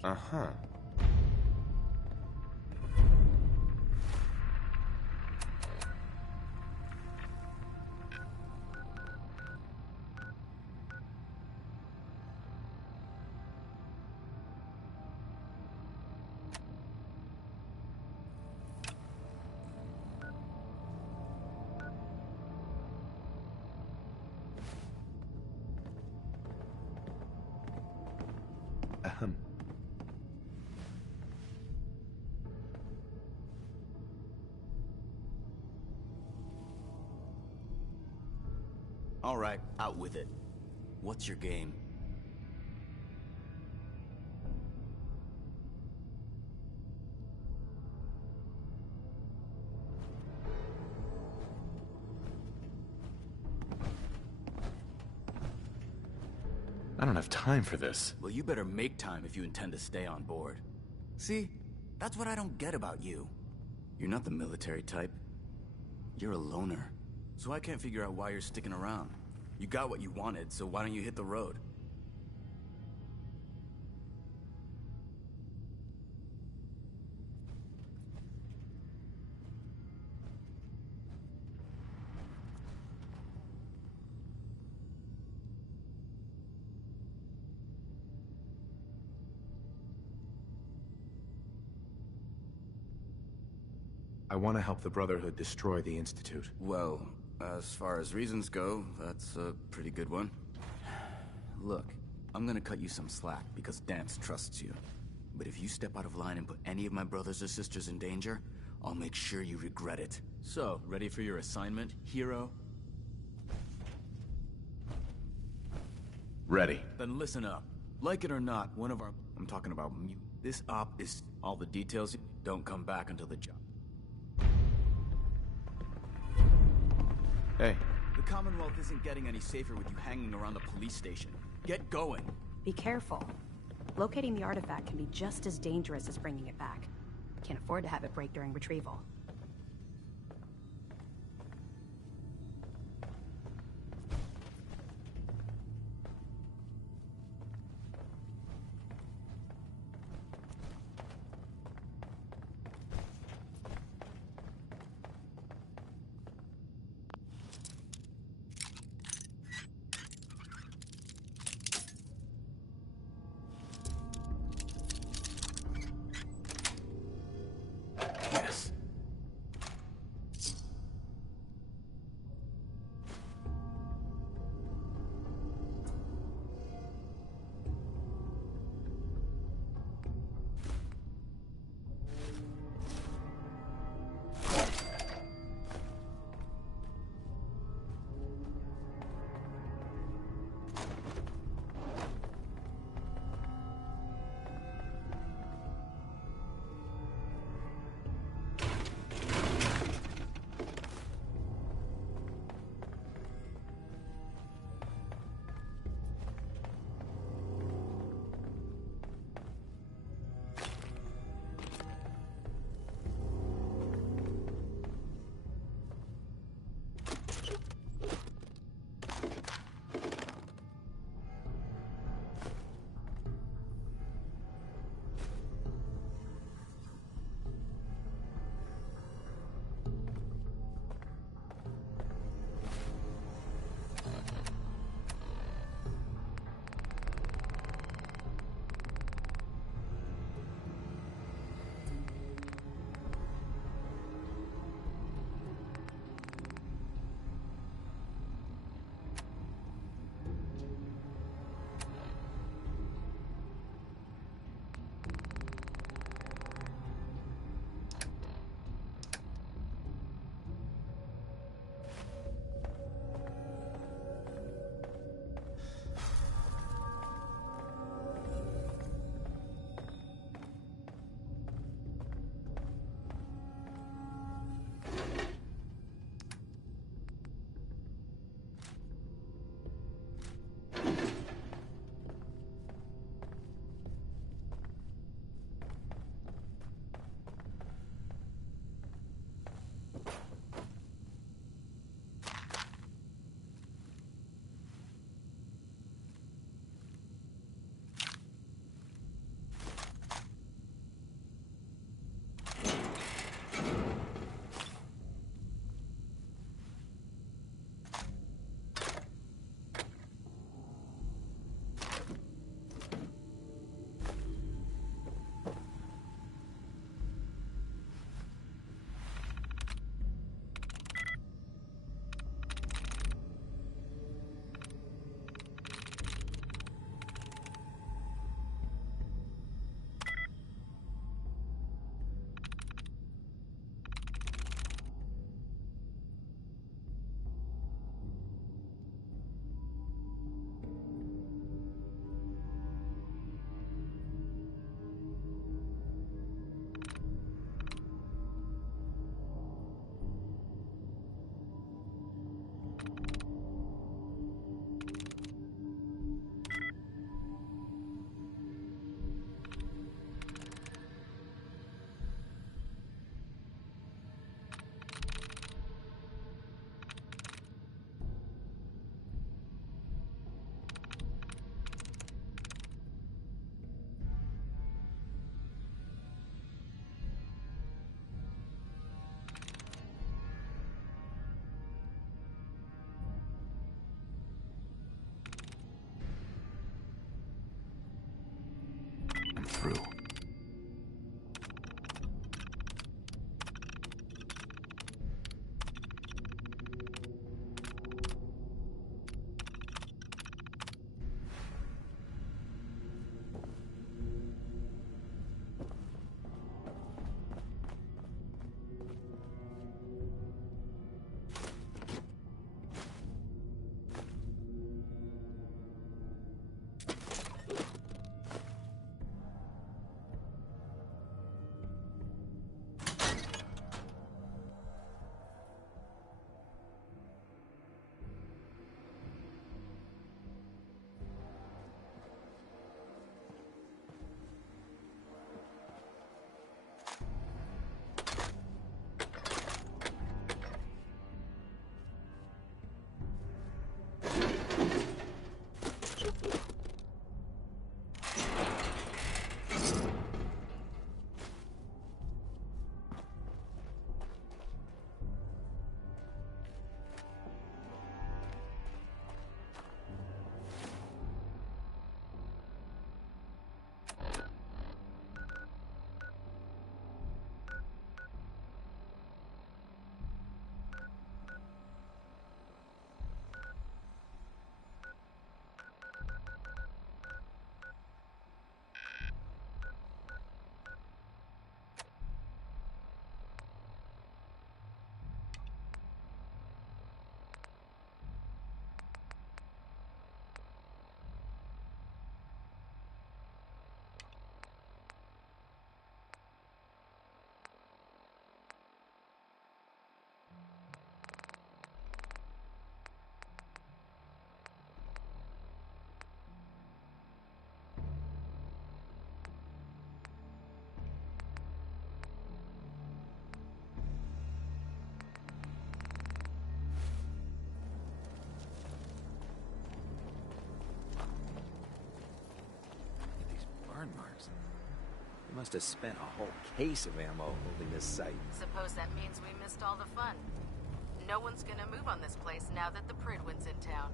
All right, out with it. What's your game? I don't have time for this. Well, you better make time if you intend to stay on board. See, that's what I don't get about you. You're not the military type. You're a loner. So I can't figure out why you're sticking around. You got what you wanted, so why don't you hit the road? I want to help the Brotherhood destroy the Institute. Well, as far as reasons go, that's a pretty good one. Look, I'm gonna cut you some slack because Danse trusts you. But if you step out of line and put any of my brothers or sisters in danger, I'll make sure you regret it. So, ready for your assignment, hero? Ready. Then listen up. Like it or not, one of our... I'm talking about you. This op is... All the details don't come back until the job. Hey. The Commonwealth isn't getting any safer with you hanging around the police station. Get going. Be careful. Locating the artifact can be just as dangerous as bringing it back. Can't afford to have it break during retrieval. Yes. through. Must have spent a whole case of ammo holding this site. Suppose that means we missed all the fun. No one's gonna move on this place now that the Prydwen's in town.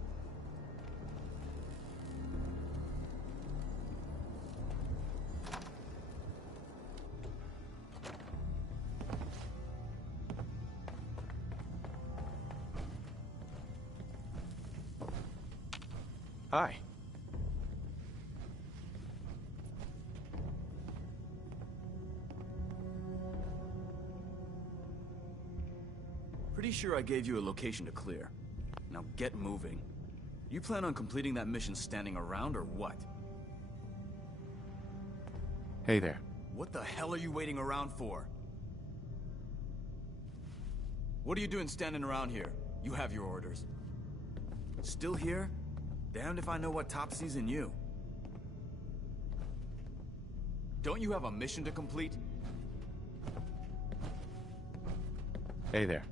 Hi. Pretty sure I gave you a location to clear. Now get moving. You plan on completing that mission standing around or what? Hey there. What the hell are you waiting around for? What are you doing standing around here? You have your orders. Still here? Damned if I know what Topsy's in you. Don't you have a mission to complete? Hey there.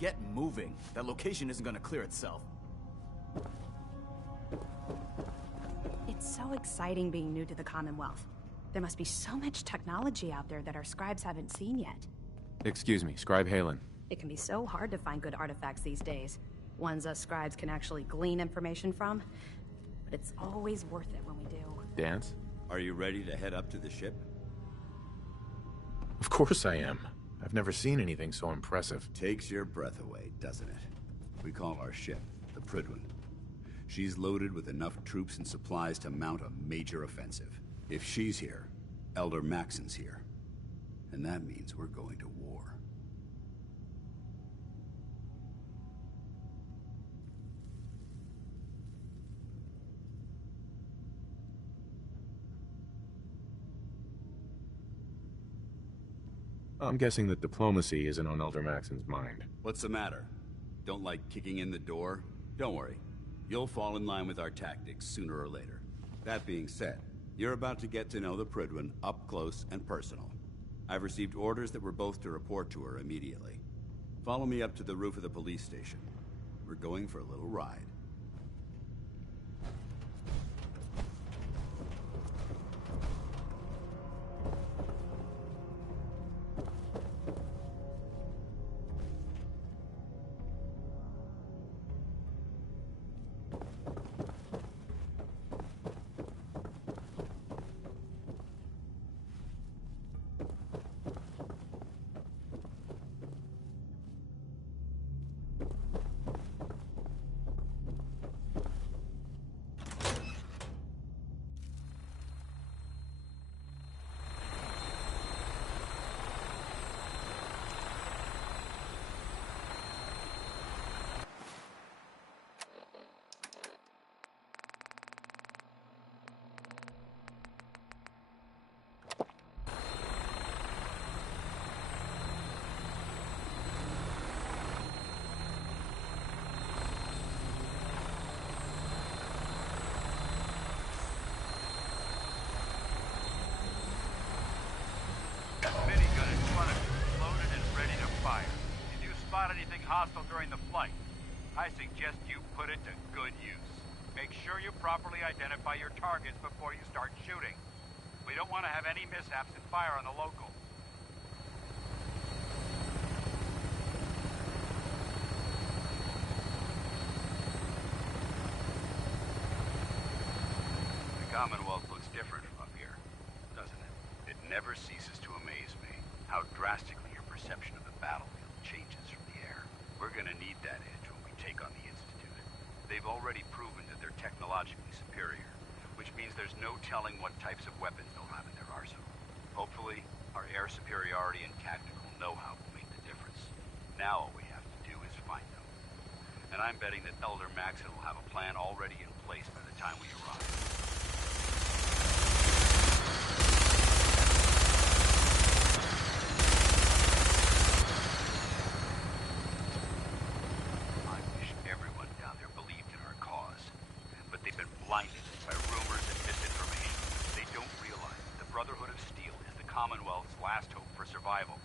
Get moving. That location isn't gonna clear itself. It's so exciting being new to the Commonwealth. There must be so much technology out there that our scribes haven't seen yet. Excuse me, Scribe Halen. It can be so hard to find good artifacts these days. Ones us scribes can actually glean information from. But it's always worth it when we do. Dance? Are you ready to head up to the ship? Of course I am. I've never seen anything so impressive. Takes your breath away, doesn't it? We call our ship the Prydwen. She's loaded with enough troops and supplies to mount a major offensive. If she's here, Elder Maxson's here. And that means we're going to war. I'm guessing that diplomacy isn't on Elder Maxson's mind. What's the matter? Don't like kicking in the door? Don't worry. You'll fall in line with our tactics sooner or later. That being said, you're about to get to know the Prydwen up close and personal. I've received orders that we're both to report to her immediately. Follow me up to the roof of the police station. We're going for a little ride. Hostile during the flight. I suggest you put it to good use. Make sure you properly identify your targets before you start shooting. We don't want to have any mishaps and fire on the local. The Commonwealth looks different from up here, doesn't it? It never ceases to amaze me how drastically your perception of the battlefield changes from the air. We're gonna need that edge when we take on the Institute. They've already proven that they're technologically superior, which means there's no telling what types of weapons they'll have in their arsenal. Hopefully, our air superiority and tactical know-how will make the difference. Now all we have to do is find them. And I'm betting that Elder Maxson will have a plan already in place by the time we arrive. Blinded last hope for survival.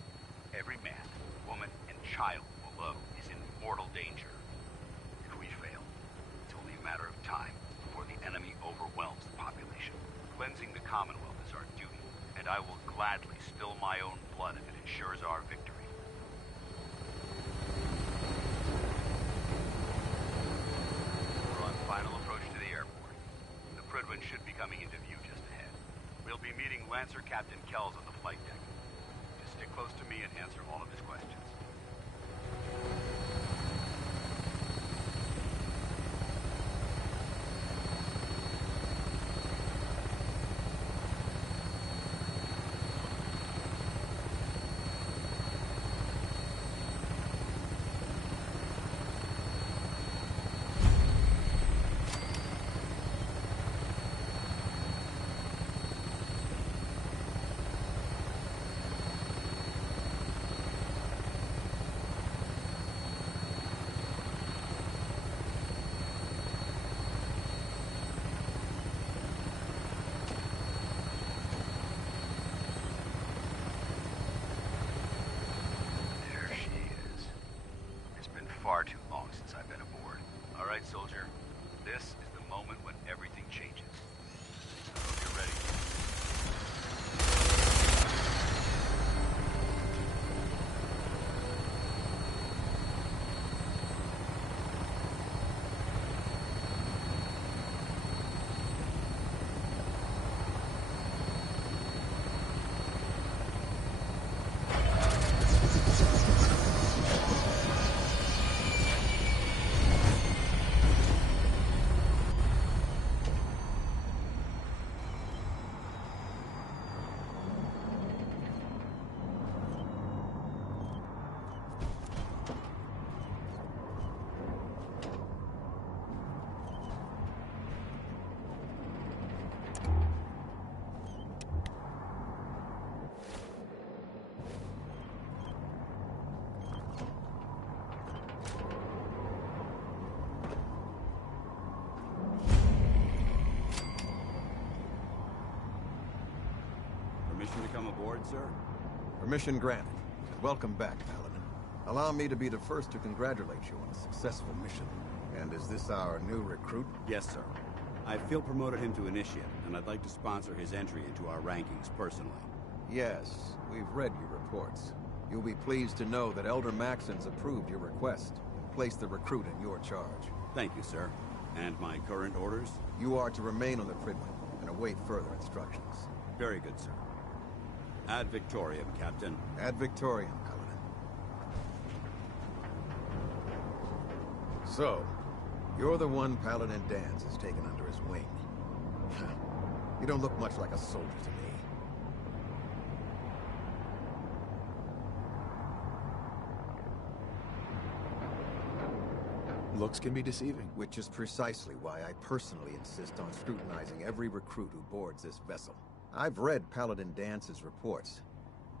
Every man, woman, and child below is in mortal danger. If we fail, it's only a matter of time before the enemy overwhelms the population. Cleansing the Commonwealth is our duty, and I will gladly spill my own blood if it ensures our victory. We're on final approach to the airport. The Prydwen should be coming into view just ahead. We'll be meeting Lancer Captain Kells on the flight deck. Just stick close to me and answer all of his questions. Far too long since I've been aboard. All right, soldier. This is the moment when everything changes. I hope you're ready. Permission to come aboard, sir? Permission granted. Welcome back, Paladin. Allow me to be the first to congratulate you on a successful mission. And is this our new recruit? Yes, sir. I feel promoted him to Initiate, and I'd like to sponsor his entry into our rankings personally. Yes, we've read your reports. You'll be pleased to know that Elder Maxon's approved your request and placed the recruit in your charge. Thank you, sir. And my current orders? You are to remain on the Prydwen and await further instructions. Very good, sir. Ad Victoriam, Captain. Ad Victoriam, Paladin. So, you're the one Paladin Danse has taken under his wing. You don't look much like a soldier to me. Looks can be deceiving. Which is precisely why I personally insist on scrutinizing every recruit who boards this vessel. I've read Paladin Dance's reports.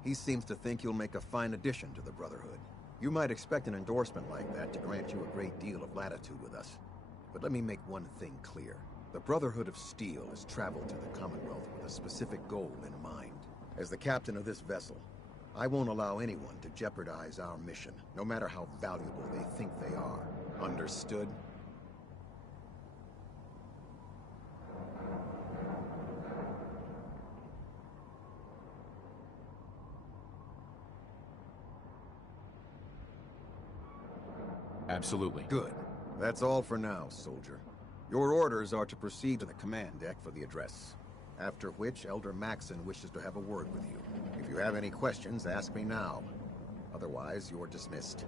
He seems to think you'll make a fine addition to the Brotherhood. You might expect an endorsement like that to grant you a great deal of latitude with us. But let me make one thing clear. The Brotherhood of Steel has traveled to the Commonwealth with a specific goal in mind. As the captain of this vessel, I won't allow anyone to jeopardize our mission, no matter how valuable they think they are. Understood? Absolutely. Good. That's all for now, soldier. Your orders are to proceed to the command deck for the address. After which, Elder Maxon wishes to have a word with you. If you have any questions, ask me now. Otherwise, you're dismissed.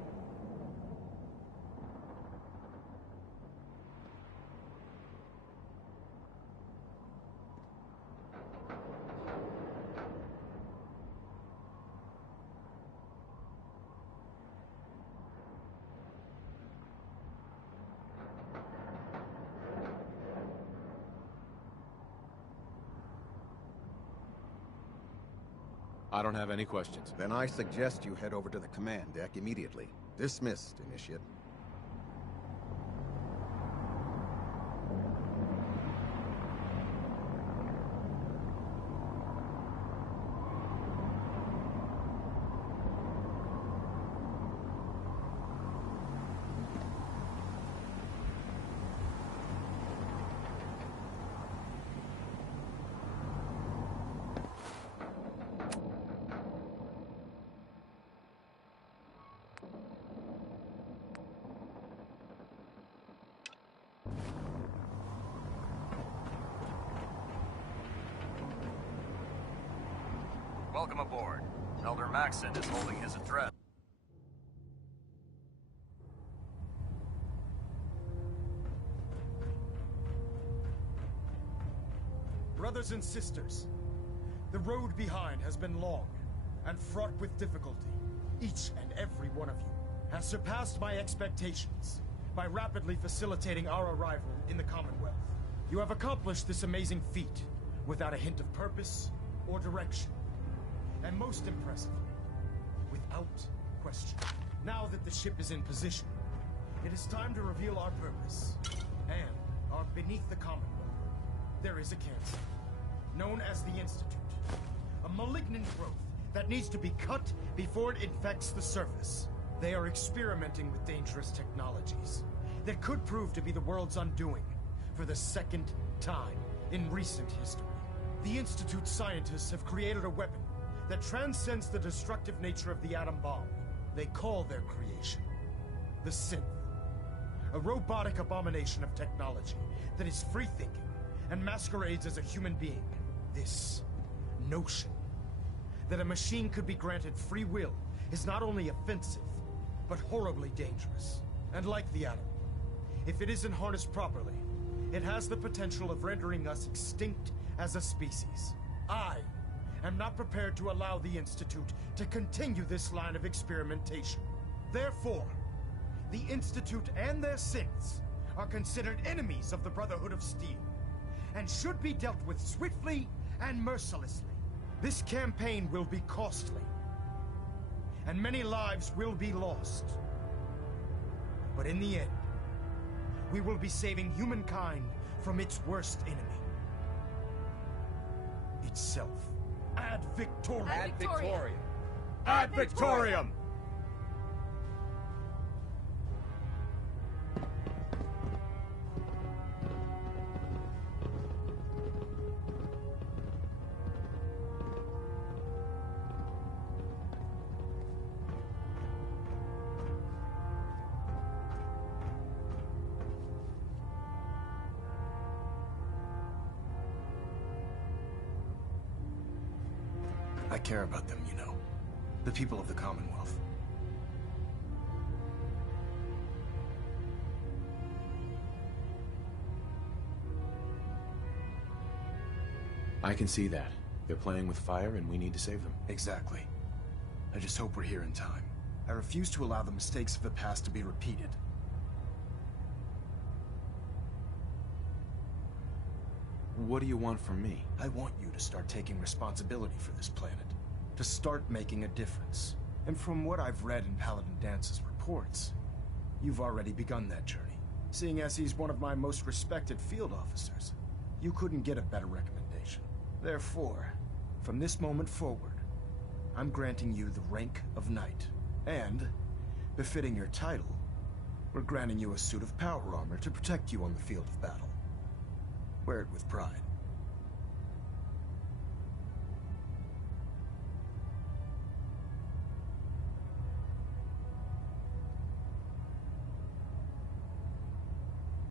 I don't have any questions. Then I suggest you head over to the command deck immediately. Dismissed, Initiate. Welcome aboard. Elder Maxson is holding his address. Brothers and sisters, the road behind has been long and fraught with difficulty. Each and every one of you has surpassed my expectations by rapidly facilitating our arrival in the Commonwealth. You have accomplished this amazing feat without a hint of purpose or direction. And most impressively, without question. Now that the ship is in position, it is time to reveal our purpose. And our beneath the Commonwealth, there is a cancer, known as the Institute. A malignant growth that needs to be cut before it infects the surface. They are experimenting with dangerous technologies that could prove to be the world's undoing for the second time in recent history. The Institute scientists have created a weapon that transcends the destructive nature of the atom bomb. They call their creation the Synth. A robotic abomination of technology that is free-thinking and masquerades as a human being. This notion that a machine could be granted free will is not only offensive, but horribly dangerous. And like the atom, if it isn't harnessed properly, it has the potential of rendering us extinct as a species. I am not prepared to allow the Institute to continue this line of experimentation. Therefore, the Institute and their synths are considered enemies of the Brotherhood of Steel, and should be dealt with swiftly and mercilessly. This campaign will be costly, and many lives will be lost. But in the end, we will be saving humankind from its worst enemy. Itself. Ad Victoriam! Ad Victoriam! Ad Victoriam! I care about them, you know. The people of the Commonwealth. I can see that. They're playing with fire and we need to save them. Exactly. I just hope we're here in time. I refuse to allow the mistakes of the past to be repeated. What do you want from me? I want you to start taking responsibility for this planet. To start making a difference. And from what I've read in Paladin Dance's reports, you've already begun that journey. Seeing as he's one of my most respected field officers, you couldn't get a better recommendation. Therefore, from this moment forward, I'm granting you the rank of Knight. And, befitting your title, we're granting you a suit of power armor to protect you on the field of battle. Wear it with pride.